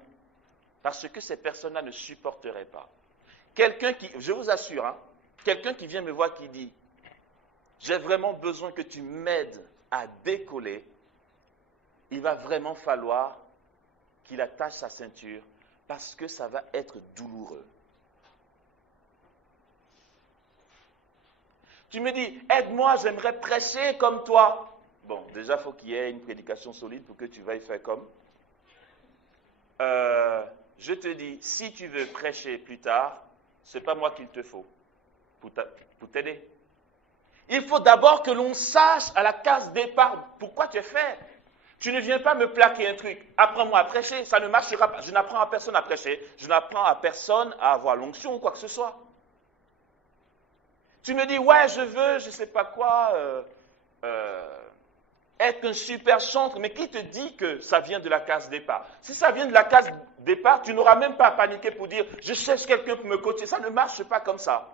Parce que ces personnes-là ne supporteraient pas. Quelqu'un qui, je vous assure, quelqu'un qui vient me voir qui dit j'ai vraiment besoin que tu m'aides à décoller, il va vraiment falloir qu'il attache sa ceinture parce que ça va être douloureux. Tu me dis, aide-moi, j'aimerais prêcher comme toi. Bon, déjà, il faut qu'il y ait une prédication solide pour que tu veuilles faire comme. Je te dis, si tu veux prêcher plus tard, ce n'est pas moi qu'il te faut pour t'aider. Il faut d'abord que l'on sache à la case départ pourquoi tu es fait. Tu ne viens pas me plaquer un truc, apprends-moi à prêcher, ça ne marchera pas. Je n'apprends à personne à prêcher, je n'apprends à personne à avoir l'onction ou quoi que ce soit. Tu me dis, ouais, je veux, je ne sais pas quoi, être un super chantre, mais qui te dit que ça vient de la case départ? Si ça vient de la case départ, tu n'auras même pas à paniquer pour dire, je cherche quelqu'un pour me coacher. Ça ne marche pas comme ça.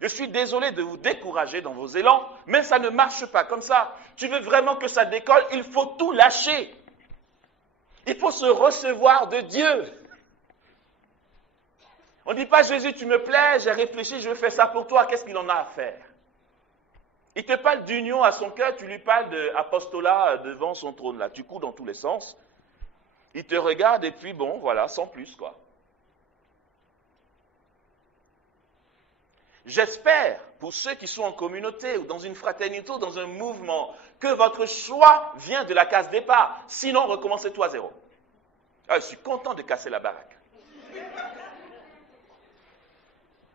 Je suis désolé de vous décourager dans vos élans, mais ça ne marche pas comme ça. Tu veux vraiment que ça décolle, il faut tout lâcher. Il faut se recevoir de Dieu. On ne dit pas, Jésus, tu me plais, j'ai réfléchi, je veux faire ça pour toi. Qu'est-ce qu'il en a à faire? Il te parle d'union à son cœur, tu lui parles d'apostolat devant son trône là. Tu cours dans tous les sens. Il te regarde et puis bon, voilà, sans plus quoi. J'espère, pour ceux qui sont en communauté ou dans une fraternité ou dans un mouvement, que votre choix vient de la case départ. Sinon, recommencez tout à zéro. Ah, je suis content de casser la baraque.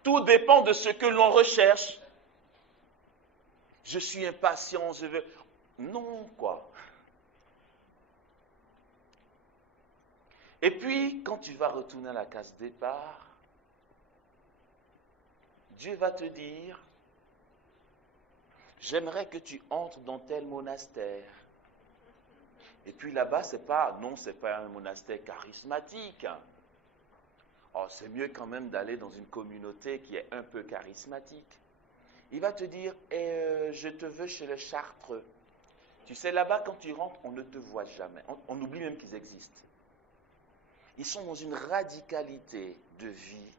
Tout dépend de ce que l'on recherche. Je suis impatient, je veux... Non, quoi. Et puis, quand tu vas retourner à la case départ, Dieu va te dire, j'aimerais que tu entres dans tel monastère. Et puis là-bas, c'est pas un monastère charismatique. Oh, c'est mieux quand même d'aller dans une communauté qui est un peu charismatique. Il va te dire, je te veux chez les Chartreux. Tu sais, là-bas, quand tu rentres, on ne te voit jamais. On oublie même qu'ils existent. Ils sont dans une radicalité de vie.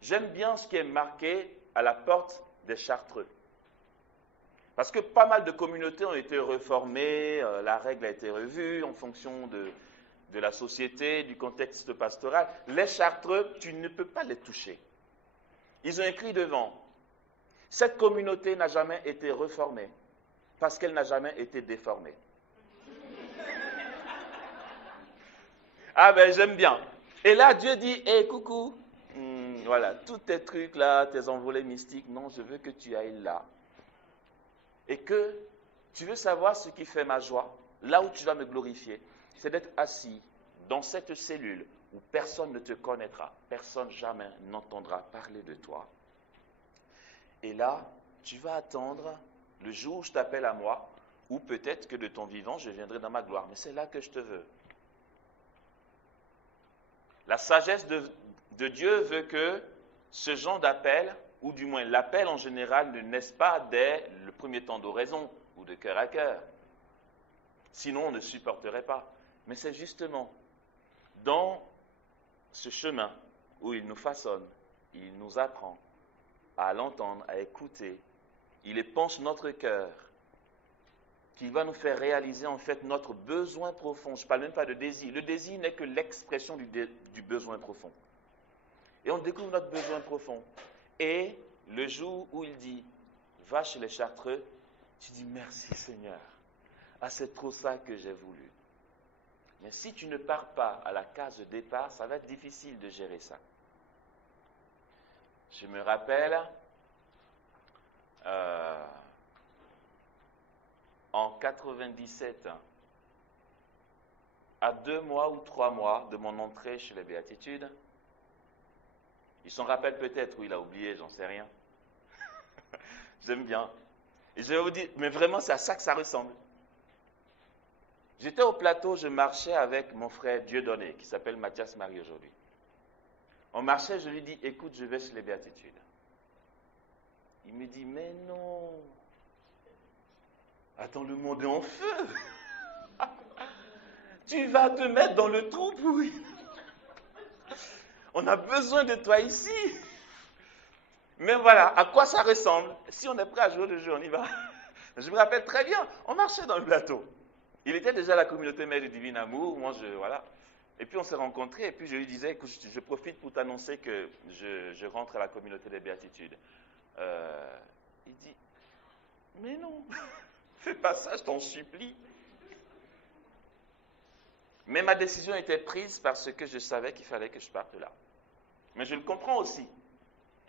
J'aime bien ce qui est marqué à la porte des Chartreux. Parce que pas mal de communautés ont été réformées, la règle a été revue en fonction de la société, du contexte pastoral. Les Chartreux, tu ne peux pas les toucher. Ils ont écrit devant, cette communauté n'a jamais été réformée parce qu'elle n'a jamais été déformée. Ah ben j'aime bien. Et là Dieu dit, hé coucou, voilà, tous tes trucs là, tes envolées mystiques, non, je veux que tu ailles là. Et que tu veux savoir ce qui fait ma joie, là où tu vas me glorifier, c'est d'être assis dans cette cellule où personne ne te connaîtra, personne jamais n'entendra parler de toi. Et là, tu vas attendre le jour où je t'appelle à moi, ou peut-être que de ton vivant, je viendrai dans ma gloire. Mais c'est là que je te veux. La sagesse de Dieu veut que ce genre d'appel, ou du moins l'appel en général, ne naisse pas dès le premier temps d'oraison ou de cœur à cœur. Sinon, on ne supporterait pas. Mais c'est justement dans ce chemin où il nous façonne, il nous apprend à l'entendre, à écouter. Il épanche notre cœur, qui va nous faire réaliser en fait notre besoin profond. Je ne parle même pas de désir. Le désir n'est que l'expression du besoin profond. Et on découvre notre besoin profond. Et le jour où il dit, va chez les Chartreux, tu dis merci Seigneur. Ah, c'est trop ça que j'ai voulu. Mais si tu ne pars pas à la case de départ, ça va être difficile de gérer ça. Je me rappelle, en 97, à 2 mois ou 3 mois de mon entrée chez les Béatitudes, il s'en rappelle peut-être ou il a oublié, j'en sais rien. J'aime bien. Et je vais vous dire, mais vraiment c'est à ça que ça ressemble. J'étais au plateau, je marchais avec mon frère Dieudonné, qui s'appelle Mathias Marie aujourd'hui. On marchait, je lui dis, écoute, je vais chez les Béatitudes. Il me dit, mais non. Attends, le monde est en feu. Tu vas te mettre dans le trou pourri. On a besoin de toi ici. Mais voilà, à quoi ça ressemble? Si on est prêt à jouer le jeu, on y va. Je me rappelle très bien, on marchait dans le plateau. Il était déjà à la communauté Mère du Divin Amour, voilà. Et puis on s'est rencontrés, et puis je lui disais, écoute, je profite pour t'annoncer que je rentre à la communauté des Béatitudes. Il dit, mais non, fais pas ça, je t'en supplie. Mais ma décision était prise parce que je savais qu'il fallait que je parte là. Mais je le comprends aussi.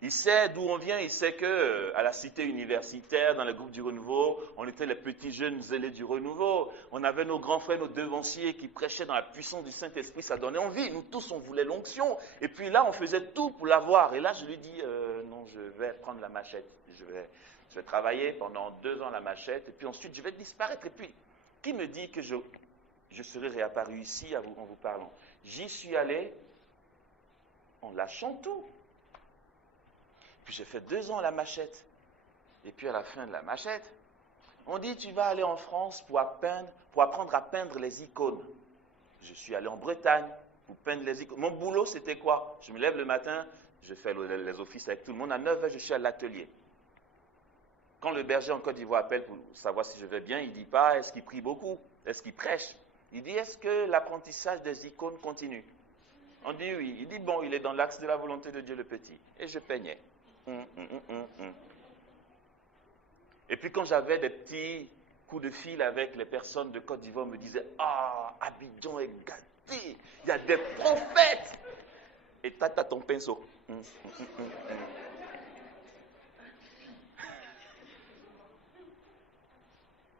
Il sait d'où on vient, il sait que à la cité universitaire, dans le groupe du Renouveau, on était les petits jeunes zélés du Renouveau. On avait nos grands frères, nos devanciers qui prêchaient dans la puissance du Saint-Esprit, ça donnait envie. Nous tous, on voulait l'onction. Et puis là, on faisait tout pour l'avoir. Et là, je lui dis, non, je vais prendre la machette. Je vais travailler pendant 2 ans la machette. Et puis ensuite, je vais disparaître. Et puis, qui me dit que je serai réapparu ici en vous parlant? J'y suis allé en lâchant tout. Puis j'ai fait 2 ans à la machette. Et puis à la fin de la machette, on dit tu vas aller en France pour apprendre à peindre les icônes. Je suis allé en Bretagne pour peindre les icônes. Mon boulot c'était quoi? Je me lève le matin, je fais les offices avec tout le monde. À 9h, je suis à l'atelier. Quand le berger en Côte d'Ivoire appelle pour savoir si je vais bien, il ne dit pas est-ce qu'il prie beaucoup? Est-ce qu'il prêche? Il dit est-ce que l'apprentissage des icônes continue? On dit oui. Il dit bon, il est dans l'axe de la volonté de Dieu le petit. Et je peignais. Et puis quand j'avais des petits coups de fil avec les personnes de Côte d'Ivoire, on me disait ah, Abidjan est gâté, il y a des prophètes. Et t'as ton pinceau.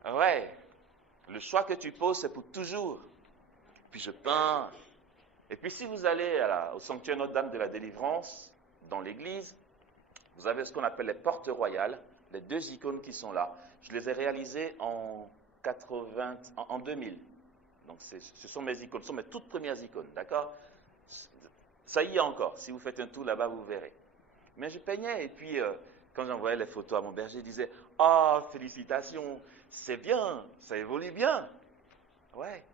Ouais, le choix que tu poses, c'est pour toujours. Puis je peins. Et puis si vous allez au sanctuaire Notre-Dame de la Délivrance, dans l'église, vous avez ce qu'on appelle les portes royales, les 2 icônes qui sont là. Je les ai réalisées en 2000. Donc ce sont mes icônes, ce sont mes toutes premières icônes, d'accord? Ça y est encore, si vous faites un tour là-bas, vous verrez. Mais je peignais et puis Quand j'envoyais les photos à mon berger, il disait « Ah, félicitations, c'est bien, ça évolue bien. » Ouais,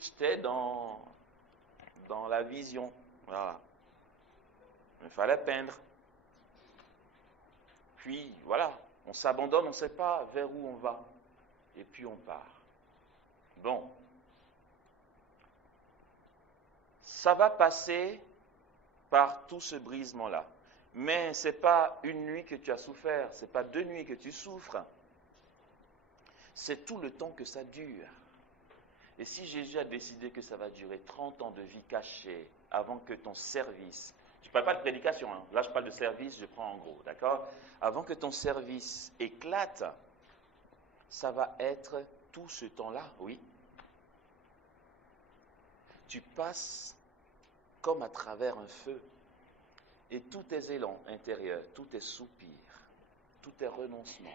j'étais dans la vision. Voilà. Il fallait peindre. Puis, voilà, on s'abandonne, on ne sait pas vers où on va. Et puis on part. Bon. Ça va passer par tout ce brisement-là. Mais ce n'est pas une nuit que tu as souffert, ce n'est pas 2 nuits que tu souffres. C'est tout le temps que ça dure. Et si Jésus a décidé que ça va durer 30 ans de vie cachée avant que ton service, je ne parle pas de prédication, hein. Là je parle de service, je prends en gros, d'accord? Avant que ton service éclate, ça va être tout ce temps-là, oui. Tu passes comme à travers un feu. Et tous tes élans intérieurs, tous tes soupirs, tous tes renoncements,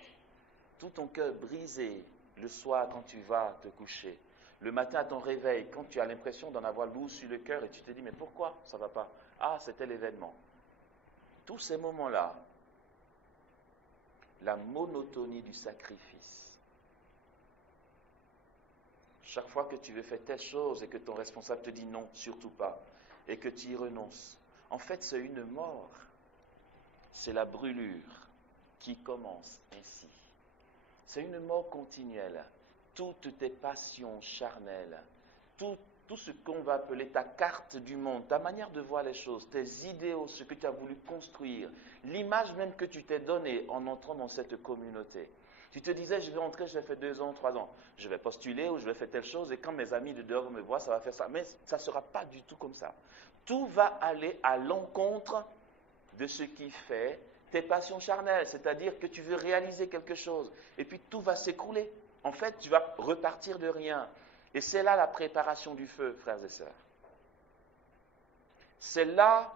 tout ton cœur brisé le soir quand tu vas te coucher, le matin à ton réveil, quand tu as l'impression d'en avoir lourd sur le cœur et tu te dis, mais pourquoi ça ne va pas? Ah, c'était l'événement. Tous ces moments-là, la monotonie du sacrifice. Chaque fois que tu veux faire telle chose et que ton responsable te dit non, surtout pas, et que tu y renonces, en fait, c'est une mort. C'est la brûlure qui commence ainsi. C'est une mort continuelle. Toutes tes passions charnelles, tout ce qu'on va appeler ta carte du monde, ta manière de voir les choses, tes idéaux, ce que tu as voulu construire, l'image même que tu t'es donnée en entrant dans cette communauté. Tu te disais, je vais entrer, je vais faire 2 ans, 3 ans, je vais postuler ou je vais faire telle chose et quand mes amis de dehors me voient, ça va faire ça. Mais ça ne sera pas du tout comme ça. Tout va aller à l'encontre de ce qui fait tes passions charnelles, c'est-à-dire que tu veux réaliser quelque chose et puis tout va s'écrouler. En fait, tu vas repartir de rien. Et c'est là la préparation du feu, frères et sœurs. C'est là,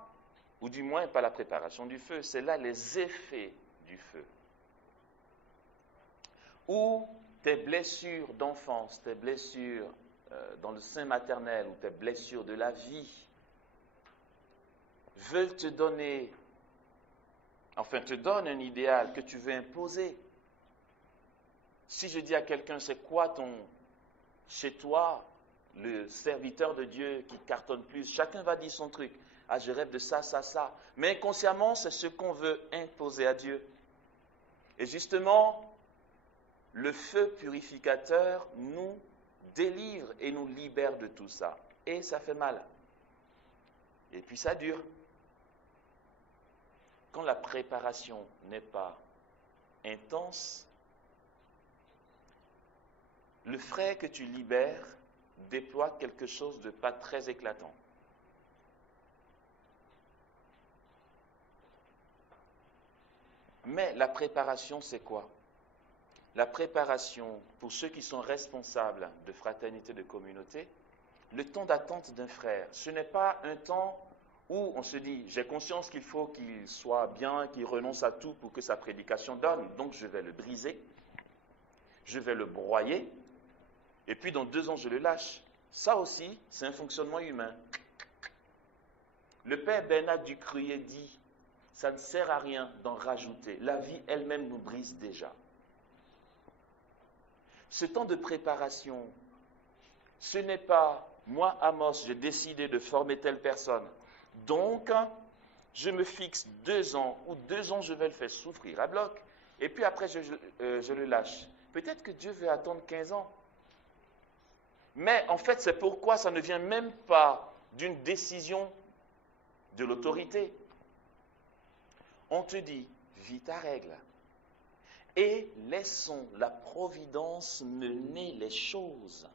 ou du moins pas la préparation du feu, c'est là les effets du feu. Ou tes blessures d'enfance, tes blessures dans le sein maternel, ou tes blessures de la vie, veulent te donner, te donnent un idéal que tu veux imposer. Si je dis à quelqu'un, c'est quoi chez toi, le serviteur de Dieu qui cartonne plus, chacun va dire son truc. Ah, je rêve de ça, ça, ça. Mais inconsciemment, c'est ce qu'on veut imposer à Dieu. Et justement, le feu purificateur nous délivre et nous libère de tout ça. Et ça fait mal. Et puis ça dure. Quand la préparation n'est pas intense, le frais que tu libères déploie quelque chose de pas très éclatant. Mais la préparation, c'est quoi? La préparation, pour ceux qui sont responsables de fraternité, de communauté, le temps d'attente d'un frère, ce n'est pas un temps où on se dit, j'ai conscience qu'il faut qu'il soit bien, qu'il renonce à tout pour que sa prédication donne, donc je vais le briser, je vais le broyer, et puis dans 2 ans je le lâche. Ça aussi, c'est un fonctionnement humain. Le père Bernard Ducruyer dit, ça ne sert à rien d'en rajouter, la vie elle-même nous brise déjà. Ce temps de préparation, ce n'est pas, moi Amos, j'ai décidé de former telle personne, donc je me fixe 2 ans, ou 2 ans je vais le faire souffrir à bloc, et puis après je le lâche. Peut-être que Dieu veut attendre 15 ans. Mais en fait, c'est pourquoi ça ne vient même pas d'une décision de l'autorité. On te dit, vis ta règle. Et laissons la providence mener les choses.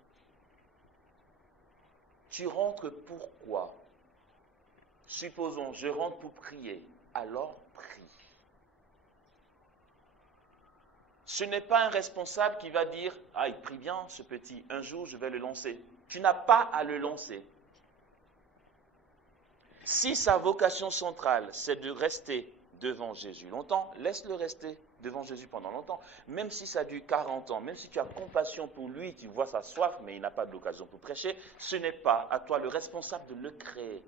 Tu rentres pourquoi? Supposons, je rentre pour prier. Alors prie. Ce n'est pas un responsable qui va dire « Ah, il prie bien ce petit, un jour je vais le lancer ». Tu n'as pas à le lancer. Si sa vocation centrale, c'est de rester devant Jésus longtemps, laisse-le rester devant Jésus pendant longtemps. Même si ça dure 40 ans, même si tu as compassion pour lui, tu vois sa soif, mais il n'a pas d'occasion pour prêcher, ce n'est pas à toi le responsable de le créer.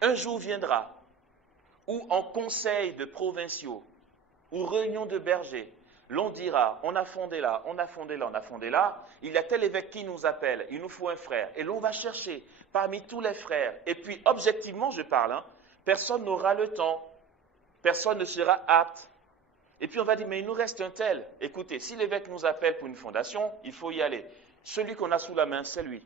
Un jour viendra ou en conseil de provinciaux, ou réunion de bergers, l'on dira, on a fondé là, on a fondé là, on a fondé là, il y a tel évêque qui nous appelle, il nous faut un frère, et l'on va chercher parmi tous les frères, et puis objectivement je parle, personne n'aura le temps, personne ne sera apte, et puis on va dire, mais il nous reste un tel, écoutez, si l'évêque nous appelle pour une fondation, il faut y aller, celui qu'on a sous la main, c'est lui,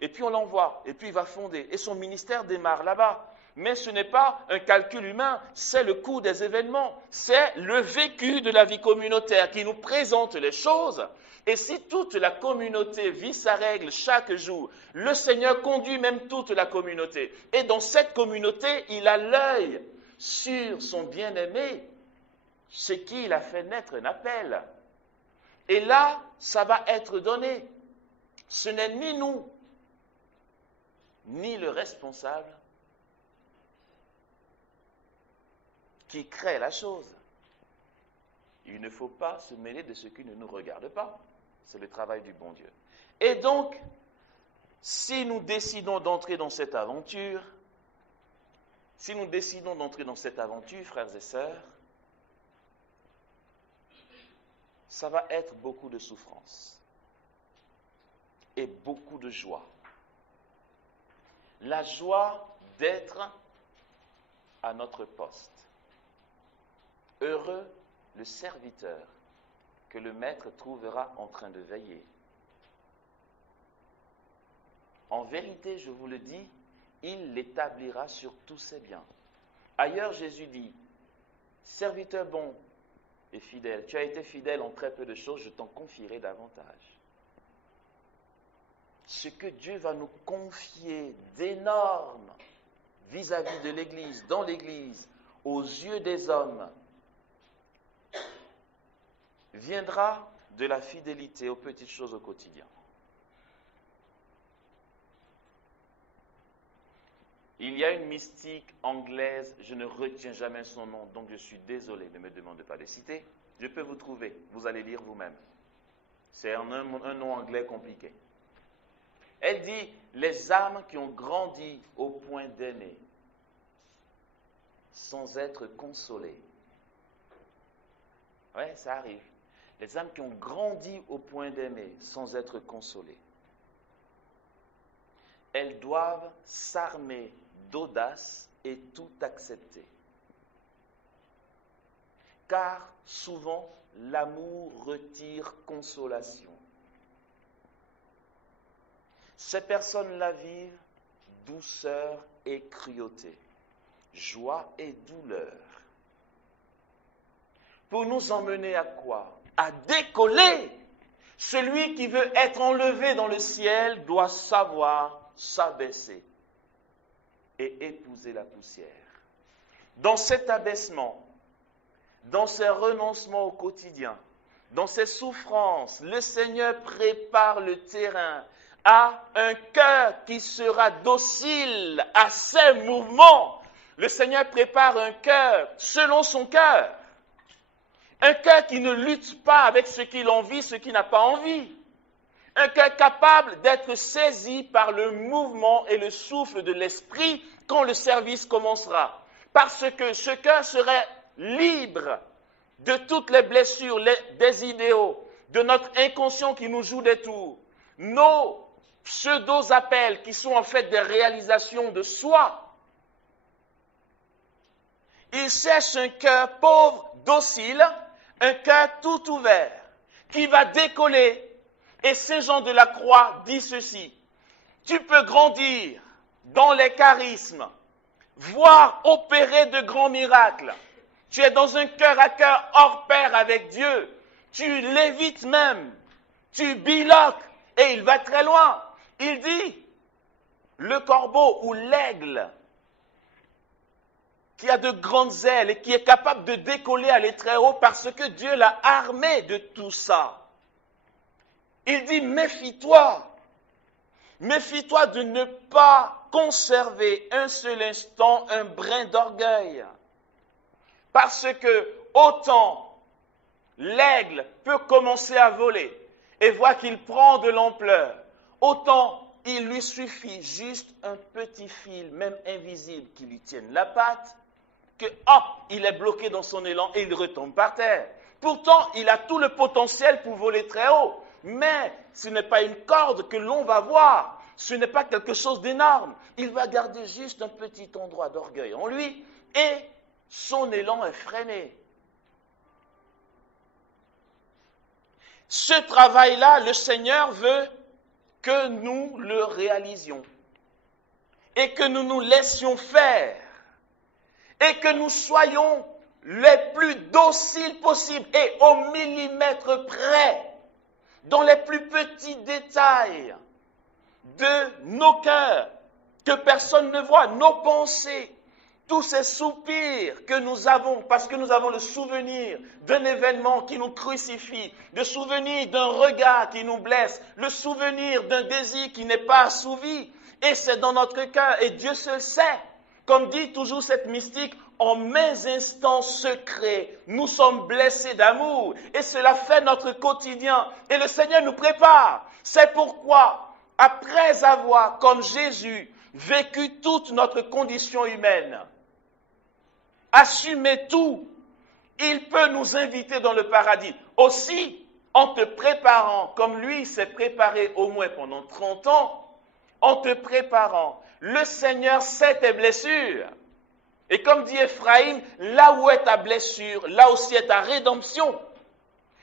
et puis on l'envoie, et puis il va fonder, et son ministère démarre là-bas. Mais ce n'est pas un calcul humain, c'est le cours des événements, c'est le vécu de la vie communautaire qui nous présente les choses. Et si toute la communauté vit sa règle chaque jour, le Seigneur conduit même toute la communauté. Et dans cette communauté, il a l'œil sur son bien-aimé, chez qui il a fait naître un appel. Et là, ça va être donné. Ce n'est ni nous, ni le responsable qui crée la chose. Il ne faut pas se mêler de ce qui ne nous regarde pas. C'est le travail du bon Dieu. Et donc, si nous décidons d'entrer dans cette aventure, frères et sœurs, ça va être beaucoup de souffrance et beaucoup de joie. La joie d'être à notre poste. Heureux le serviteur que le maître trouvera en train de veiller. En vérité, je vous le dis, il l'établira sur tous ses biens. Ailleurs, Jésus dit, serviteur bon et fidèle, tu as été fidèle en très peu de choses, je t'en confierai davantage. Ce que Dieu va nous confier d'énorme vis-à-vis de l'Église, dans l'Église, aux yeux des hommes, viendra de la fidélité aux petites choses au quotidien. Il y a une mystique anglaise, je ne retiens jamais son nom, donc je suis désolé, ne me demandez pas de citer. Je peux vous trouver, vous allez lire vous-même. C'est un nom anglais compliqué. Elle dit, les âmes qui ont grandi au point d'aimer, sans être consolées. Oui, ça arrive. Les âmes qui ont grandi au point d'aimer sans être consolées, elles doivent s'armer d'audace et tout accepter. Car souvent, l'amour retire consolation. Ces personnes-là vivent douceur et cruauté, joie et douleur. Pour nous emmener à quoi? À décoller. Celui qui veut être enlevé dans le ciel doit savoir s'abaisser et épouser la poussière. Dans cet abaissement, dans ces renoncements au quotidien, dans ces souffrances, le Seigneur prépare le terrain à un cœur qui sera docile à ses mouvements. Le Seigneur prépare un cœur selon son cœur. Un cœur qui ne lutte pas avec ce qu'il envie, ce qu'il n'a pas envie. Un cœur capable d'être saisi par le mouvement et le souffle de l'esprit quand le service commencera. Parce que ce cœur serait libre de toutes les blessures, des idéaux, de notre inconscient qui nous joue des tours. Nos pseudo-appels qui sont en fait des réalisations de soi. Il cherche un cœur pauvre, docile, un cœur tout ouvert, qui va décoller. Et Saint Jean de la Croix dit ceci, tu peux grandir dans les charismes, voir opérer de grands miracles. Tu es dans un cœur à cœur hors pair avec Dieu. Tu lévites même, tu biloques et il va très loin. Il dit, le corbeau ou l'aigle qui a de grandes ailes et qui est capable de décoller, aller très haut parce que Dieu l'a armé de tout ça. Il dit, méfie-toi. Méfie-toi de ne pas conserver un seul instant un brin d'orgueil. Parce que autant l'aigle peut commencer à voler et voir qu'il prend de l'ampleur, autant il lui suffit juste un petit fil, même invisible, qui lui tienne la patte, que hop, il est bloqué dans son élan et il retombe par terre. Pourtant, il a tout le potentiel pour voler très haut. Mais ce n'est pas une corde que l'on va voir. Ce n'est pas quelque chose d'énorme. Il va garder juste un petit endroit d'orgueil en lui et son élan est freiné. Ce travail-là, le Seigneur veut que nous le réalisions et que nous nous laissions faire et que nous soyons les plus dociles possibles et au millimètre près dans les plus petits détails de nos cœurs que personne ne voit, nos pensées, tous ces soupirs que nous avons parce que nous avons le souvenir d'un événement qui nous crucifie, le souvenir d'un regard qui nous blesse, le souvenir d'un désir qui n'est pas assouvi. Et c'est dans notre cœur, et Dieu seul sait. Comme dit toujours cette mystique, en maints instants secrets, nous sommes blessés d'amour. Et cela fait notre quotidien. Et le Seigneur nous prépare. C'est pourquoi, après avoir, comme Jésus, vécu toute notre condition humaine, assumé tout, il peut nous inviter dans le paradis. Aussi, en te préparant, comme lui s'est préparé au moins pendant 30 ans, en te préparant, le Seigneur sait tes blessures. Et comme dit Ephraïm, là où est ta blessure, là aussi est ta rédemption.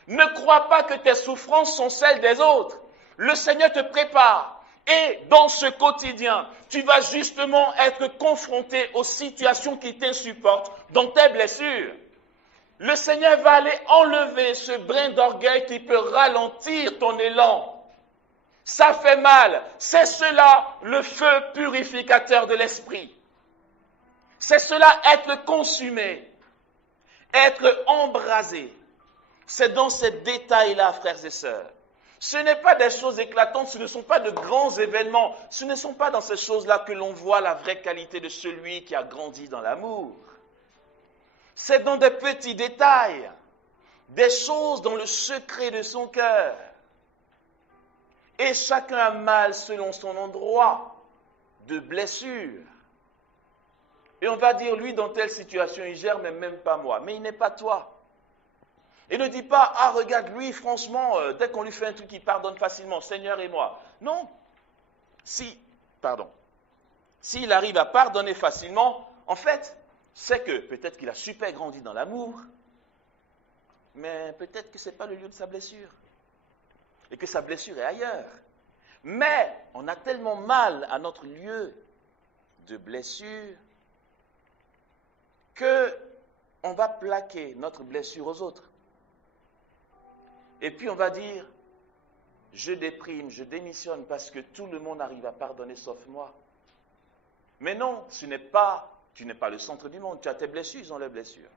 Ne crois pas que tes souffrances sont celles des autres. Le Seigneur te prépare. Et dans ce quotidien, tu vas justement être confronté aux situations qui t'insupportent dans tes blessures. Le Seigneur va aller enlever ce brin d'orgueil qui peut ralentir ton élan. Ça fait mal. C'est cela le feu purificateur de l'esprit. C'est cela être consumé, être embrasé. C'est dans ces détails-là, frères et sœurs. Ce n'est pas des choses éclatantes, ce ne sont pas de grands événements. Ce ne sont pas dans ces choses-là que l'on voit la vraie qualité de celui qui a grandi dans l'amour. C'est dans des petits détails, des choses dans le secret de son cœur. Et chacun a mal selon son endroit de blessure. Et on va dire, lui, dans telle situation, il gère, mais même pas moi. Mais il n'est pas toi. Et ne dis pas, ah, regarde, lui, franchement, dès qu'on lui fait un truc, il pardonne facilement, Seigneur et moi. Non. S'il arrive à pardonner facilement, en fait, c'est que peut-être qu'il a super grandi dans l'amour, mais peut-être que ce n'est pas le lieu de sa blessure. Et que sa blessure est ailleurs. Mais on a tellement mal à notre lieu de blessure qu'on va plaquer notre blessure aux autres. Et puis on va dire, je déprime, je démissionne parce que tout le monde arrive à pardonner sauf moi. Mais non, tu n'es pas le centre du monde, tu as tes blessures, ils ont leurs blessures.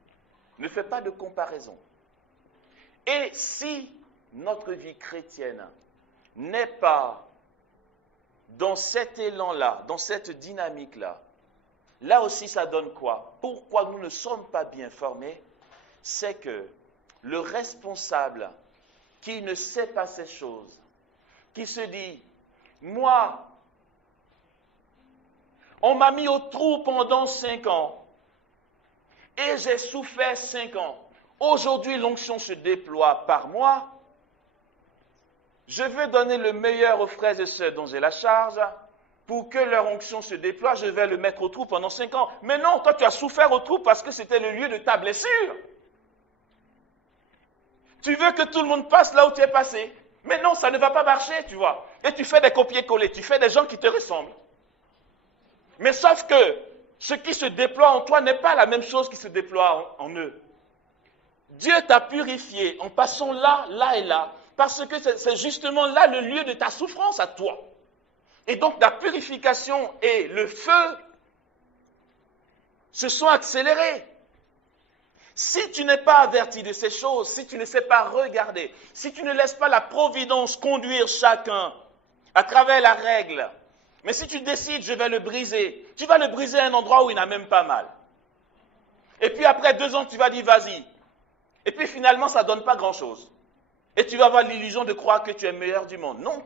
Ne fais pas de comparaison. Et si notre vie chrétienne n'est pas dans cet élan-là, dans cette dynamique-là, là aussi ça donne quoi? Pourquoi nous ne sommes pas bien formés? C'est que le responsable qui ne sait pas ces choses, qui se dit, moi, on m'a mis au trou pendant 5 ans et j'ai souffert 5 ans. Aujourd'hui, l'onction se déploie par moi. Je veux donner le meilleur aux frères et sœurs dont j'ai la charge. Pour que leur onction se déploie, je vais le mettre au trou pendant 5 ans. Mais non, toi tu as souffert au trou parce que c'était le lieu de ta blessure. Tu veux que tout le monde passe là où tu es passé. Mais non, ça ne va pas marcher, tu vois. Et tu fais des copier-coller, tu fais des gens qui te ressemblent. Mais sauf que ce qui se déploie en toi n'est pas la même chose qui se déploie en eux. Dieu t'a purifié en passant là, là et là, parce que c'est justement là le lieu de ta souffrance à toi. Et donc la purification et le feu se sont accélérés. Si tu n'es pas averti de ces choses, si tu ne sais pas regarder, si tu ne laisses pas la providence conduire chacun à travers la règle, mais si tu décides, je vais le briser, tu vas le briser à un endroit où il n'a même pas mal. Et puis après 2 ans, tu vas dire vas-y. Et puis finalement, ça ne donne pas grand-chose. Et tu vas avoir l'illusion de croire que tu es le meilleur du monde. Non,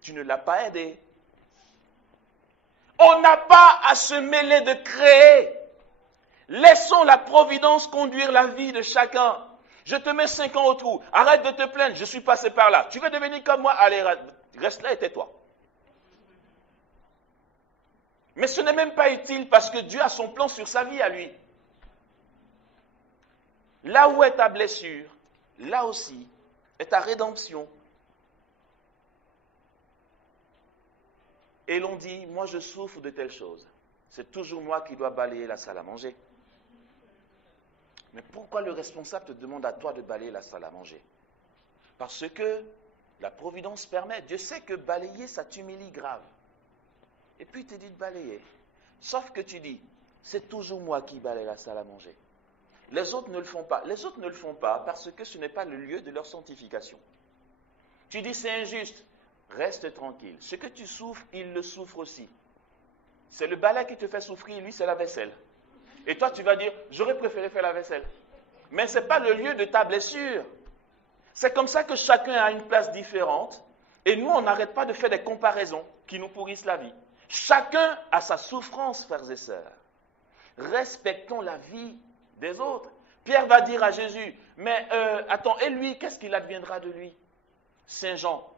tu ne l'as pas aidé. On n'a pas à se mêler de créer. Laissons la providence conduire la vie de chacun. Je te mets 5 ans au trou. Arrête de te plaindre, je suis passé par là. Tu veux devenir comme moi? Allez, reste là et tais-toi. Mais ce n'est même pas utile parce que Dieu a son plan sur sa vie à lui. Là où est ta blessure, là aussi est ta rédemption. Et l'on dit, moi je souffre de telle chose. C'est toujours moi qui dois balayer la salle à manger. Mais pourquoi le responsable te demande à toi de balayer la salle à manger? Parce que la providence permet. Dieu sait que balayer, ça t'humilie grave. Et puis il te dit de balayer. Sauf que tu dis, c'est toujours moi qui balaye la salle à manger. Les autres ne le font pas. Les autres ne le font pas parce que ce n'est pas le lieu de leur sanctification. Tu dis, c'est injuste. Reste tranquille. Ce que tu souffres, il le souffre aussi. C'est le balai qui te fait souffrir, lui, c'est la vaisselle. Et toi, tu vas dire, j'aurais préféré faire la vaisselle. Mais ce n'est pas le lieu de ta blessure. C'est comme ça que chacun a une place différente. Et nous, on n'arrête pas de faire des comparaisons qui nous pourrissent la vie. Chacun a sa souffrance, frères et sœurs. Respectons la vie des autres. Pierre va dire à Jésus, mais attends, et lui, qu'est-ce qu'il adviendra de lui? Saint Jean.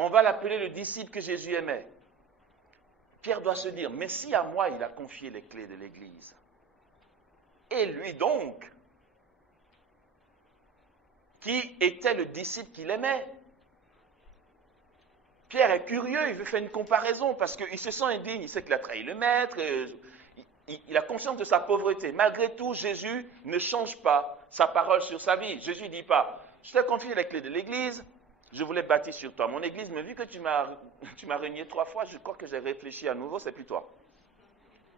On va l'appeler le disciple que Jésus aimait. Pierre doit se dire, mais si à moi il a confié les clés de l'Église, et lui donc, qui était le disciple qu'il aimait? Pierre est curieux, il veut faire une comparaison parce qu'il se sent indigne, il sait qu'il a trahi le maître, il a conscience de sa pauvreté. Malgré tout, Jésus ne change pas sa parole sur sa vie. Jésus ne dit pas, je t'ai confié les clés de l'Église, je voulais bâtir sur toi mon Église, mais vu que tu m'as renié 3 fois, je crois que j'ai réfléchi à nouveau, c'est plus toi.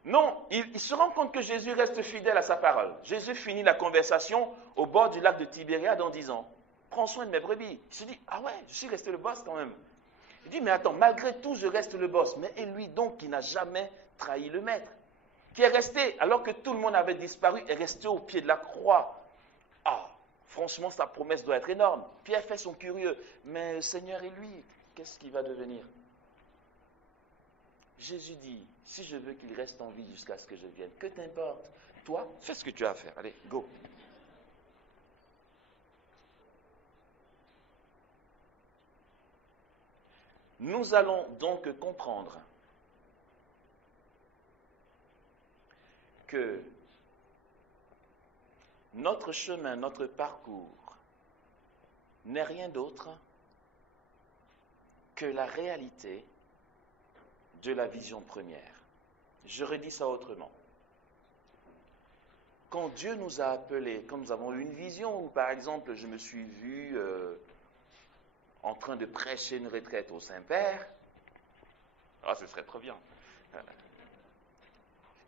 Non, il se rend compte que Jésus reste fidèle à sa parole. Jésus finit la conversation au bord du lac de Tibériade en disant, prends soin de mes brebis. Il se dit, ah ouais, je suis resté le boss quand même. Il dit, mais attends, malgré tout, je reste le boss. Mais et lui donc qui n'a jamais trahi le maître, qui est resté, alors que tout le monde avait disparu, est resté au pied de la croix. Ah, franchement, sa promesse doit être énorme. Pierre fait son curieux. Mais Seigneur et lui, qu'est-ce qu'il va devenir? Jésus dit, si je veux qu'il reste en vie jusqu'à ce que je vienne, que t'importe? Toi, fais ce que tu as à faire. Allez, go. Nous allons donc comprendre que notre chemin, notre parcours n'est rien d'autre que la réalité de la vision première. Je redis ça autrement. Quand Dieu nous a appelés, quand nous avons eu une vision, ou par exemple, je me suis vu en train de prêcher une retraite au Saint-Père, ah, ce serait trop bien.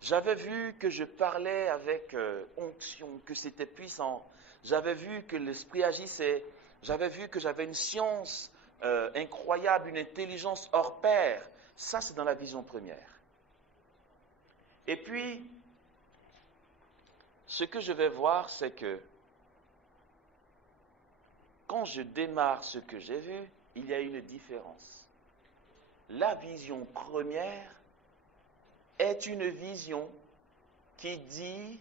J'avais vu que je parlais avec onction, que c'était puissant. J'avais vu que l'Esprit agissait. J'avais vu que j'avais une science incroyable, une intelligence hors pair. Ça, c'est dans la vision première. Et puis, ce que je vais voir, c'est que quand je démarre ce que j'ai vu, il y a une différence. La vision première est une vision qui dit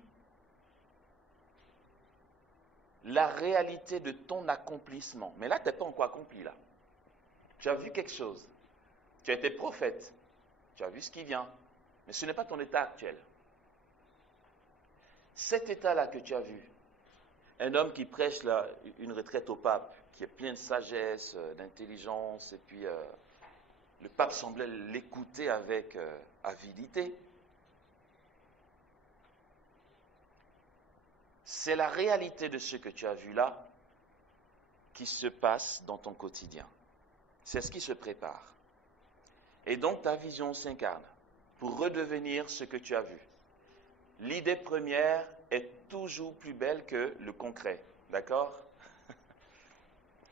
la réalité de ton accomplissement. Mais là, tu n'es pas encore accompli, là. Tu as vu quelque chose. Tu as été prophète. Tu as vu ce qui vient. Mais ce n'est pas ton état actuel. Cet état-là que tu as vu, un homme qui prêche une retraite au pape, qui est plein de sagesse, d'intelligence, et puis le pape semblait l'écouter avec avidité. C'est la réalité de ce que tu as vu là qui se passe dans ton quotidien. C'est ce qui se prépare. Et donc ta vision s'incarne pour redevenir ce que tu as vu. L'idée première est toujours plus belle que le concret. D'accord?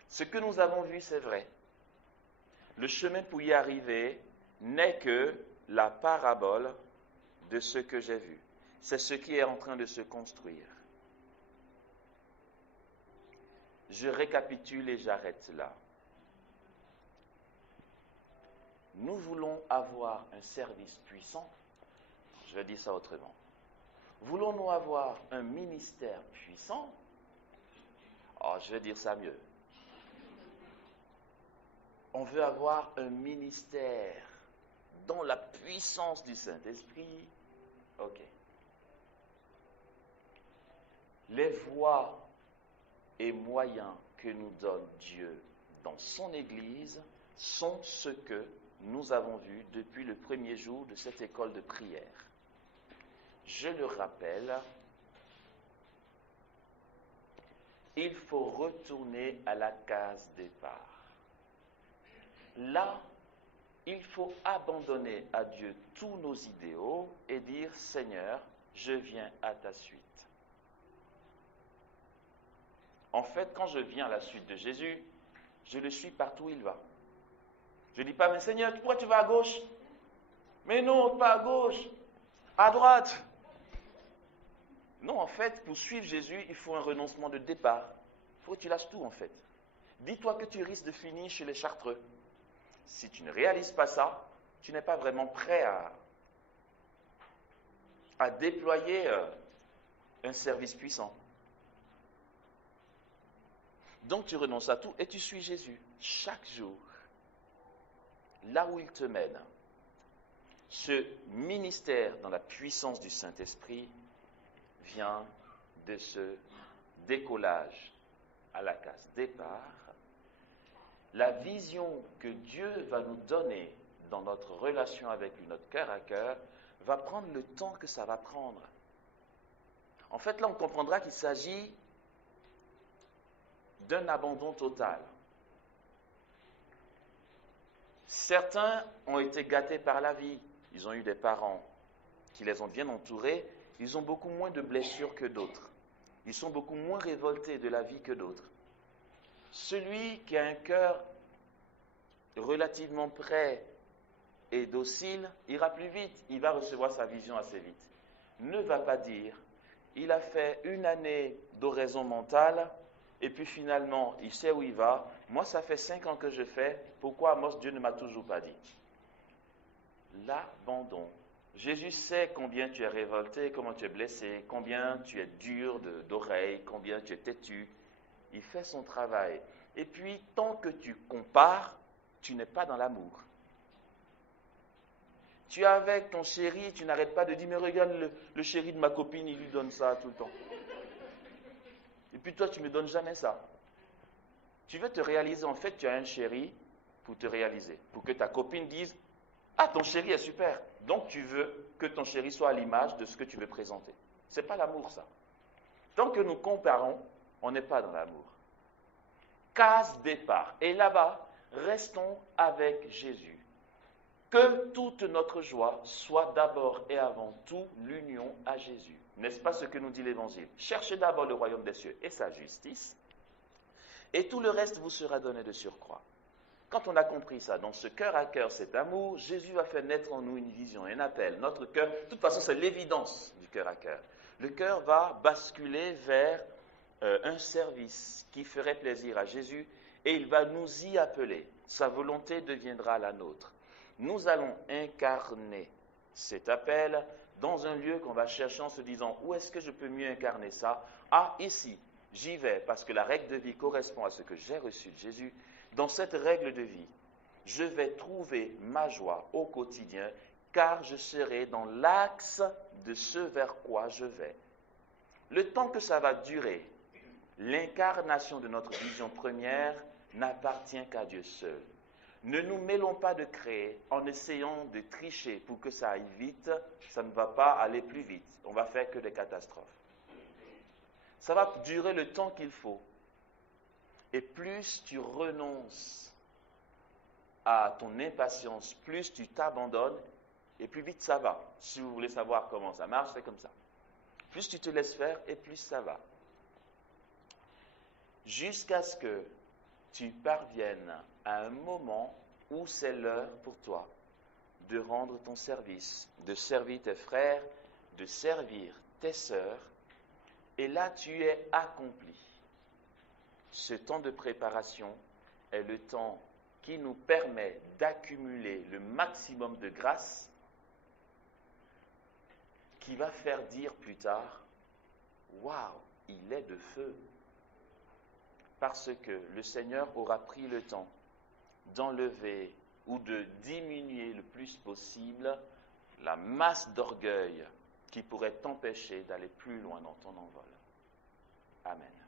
Ce que nous avons vu, c'est vrai. Le chemin pour y arriver n'est que la parabole de ce que j'ai vu. C'est ce qui est en train de se construire. Je récapitule et j'arrête là. Nous voulons avoir un service puissant. Je vais dire ça autrement. Voulons-nous avoir un ministère puissant? Oh, je vais dire ça mieux. On veut avoir un ministère dans la puissance du Saint-Esprit. Ok. Les voies et moyens que nous donne Dieu dans son Église sont ce que nous avons vu depuis le premier jour de cette école de prière. Je le rappelle, il faut retourner à la case départ. Là, il faut abandonner à Dieu tous nos idéaux et dire « Seigneur, je viens à ta suite ». En fait, quand je viens à la suite de Jésus, je le suis partout où il va. Je ne dis pas « Mais Seigneur, pourquoi tu vas à gauche ?»« Mais non, pas à gauche, à droite !» Non, en fait, pour suivre Jésus, il faut un renoncement de départ. Il faut que tu lâches tout, en fait. Dis-toi que tu risques de finir chez les Chartreux. Si tu ne réalises pas ça, tu n'es pas vraiment prêt à déployer un service puissant. Donc tu renonces à tout et tu suis Jésus chaque jour, là où il te mène. Ce ministère dans la puissance du Saint-Esprit vient de ce décollage à la case départ. La vision que Dieu va nous donner dans notre relation avec lui, notre cœur à cœur, va prendre le temps que ça va prendre. En fait, là, on comprendra qu'il s'agit d'un abandon total. Certains ont été gâtés par la vie. Ils ont eu des parents qui les ont bien entourés. Ils ont beaucoup moins de blessures que d'autres. Ils sont beaucoup moins révoltés de la vie que d'autres. Celui qui a un cœur relativement prêt et docile ira plus vite. Il va recevoir sa vision assez vite. Ne va pas dire, il a fait une année d'oraison mentale et puis finalement, il sait où il va. Moi, ça fait 5 ans que je fais. Pourquoi, Amos, Dieu ne m'a toujours pas dit? L'abandon. Jésus sait combien tu es révolté, comment tu es blessé, combien tu es dur d'oreille, combien tu es têtu. Il fait son travail. Et puis, tant que tu compares, tu n'es pas dans l'amour. Tu es avec ton chéri, tu n'arrêtes pas de dire, mais regarde le chéri de ma copine, il lui donne ça tout le temps. Et puis toi, tu ne me donnes jamais ça. Tu veux te réaliser, en fait, tu as un chéri pour te réaliser. Pour que ta copine dise, ah, ton chéri est super. Donc tu veux que ton chéri soit à l'image de ce que tu veux présenter. Ce n'est pas l'amour, ça. Tant que nous comparons, on n'est pas dans l'amour. Case départ. Et là-bas, restons avec Jésus. Que toute notre joie soit d'abord et avant tout l'union à Jésus. N'est-ce pas ce que nous dit l'Évangile? Cherchez d'abord le royaume des cieux et sa justice, et tout le reste vous sera donné de surcroît. Quand on a compris ça, dans ce cœur à cœur, cet amour, Jésus va faire naître en nous une vision, un appel. Notre cœur, de toute façon, c'est l'évidence du cœur à cœur. Le cœur va basculer vers un service qui ferait plaisir à Jésus et il va nous y appeler. Sa volonté deviendra la nôtre. Nous allons incarner cet appel dans un lieu qu'on va chercher en se disant où est-ce que je peux mieux incarner ça? Ah, ici, j'y vais parce que la règle de vie correspond à ce que j'ai reçu de Jésus. Dans cette règle de vie, je vais trouver ma joie au quotidien car je serai dans l'axe de ce vers quoi je vais. Le temps que ça va durer, l'incarnation de notre vision première n'appartient qu'à Dieu seul. Ne nous mêlons pas de créer en essayant de tricher pour que ça aille vite, ça ne va pas aller plus vite. On va faire que des catastrophes. Ça va durer le temps qu'il faut. Et plus tu renonces à ton impatience, plus tu t'abandonnes, et plus vite ça va. Si vous voulez savoir comment ça marche, c'est comme ça. Plus tu te laisses faire, et plus ça va. Jusqu'à ce que tu parviennes à un moment où c'est l'heure pour toi de rendre ton service, de servir tes frères, de servir tes sœurs, et là tu es accompli. Ce temps de préparation est le temps qui nous permet d'accumuler le maximum de grâce qui va faire dire plus tard, waouh, il est de feu. Parce que le Seigneur aura pris le temps d'enlever ou de diminuer le plus possible la masse d'orgueil qui pourrait t'empêcher d'aller plus loin dans ton envol. Amen.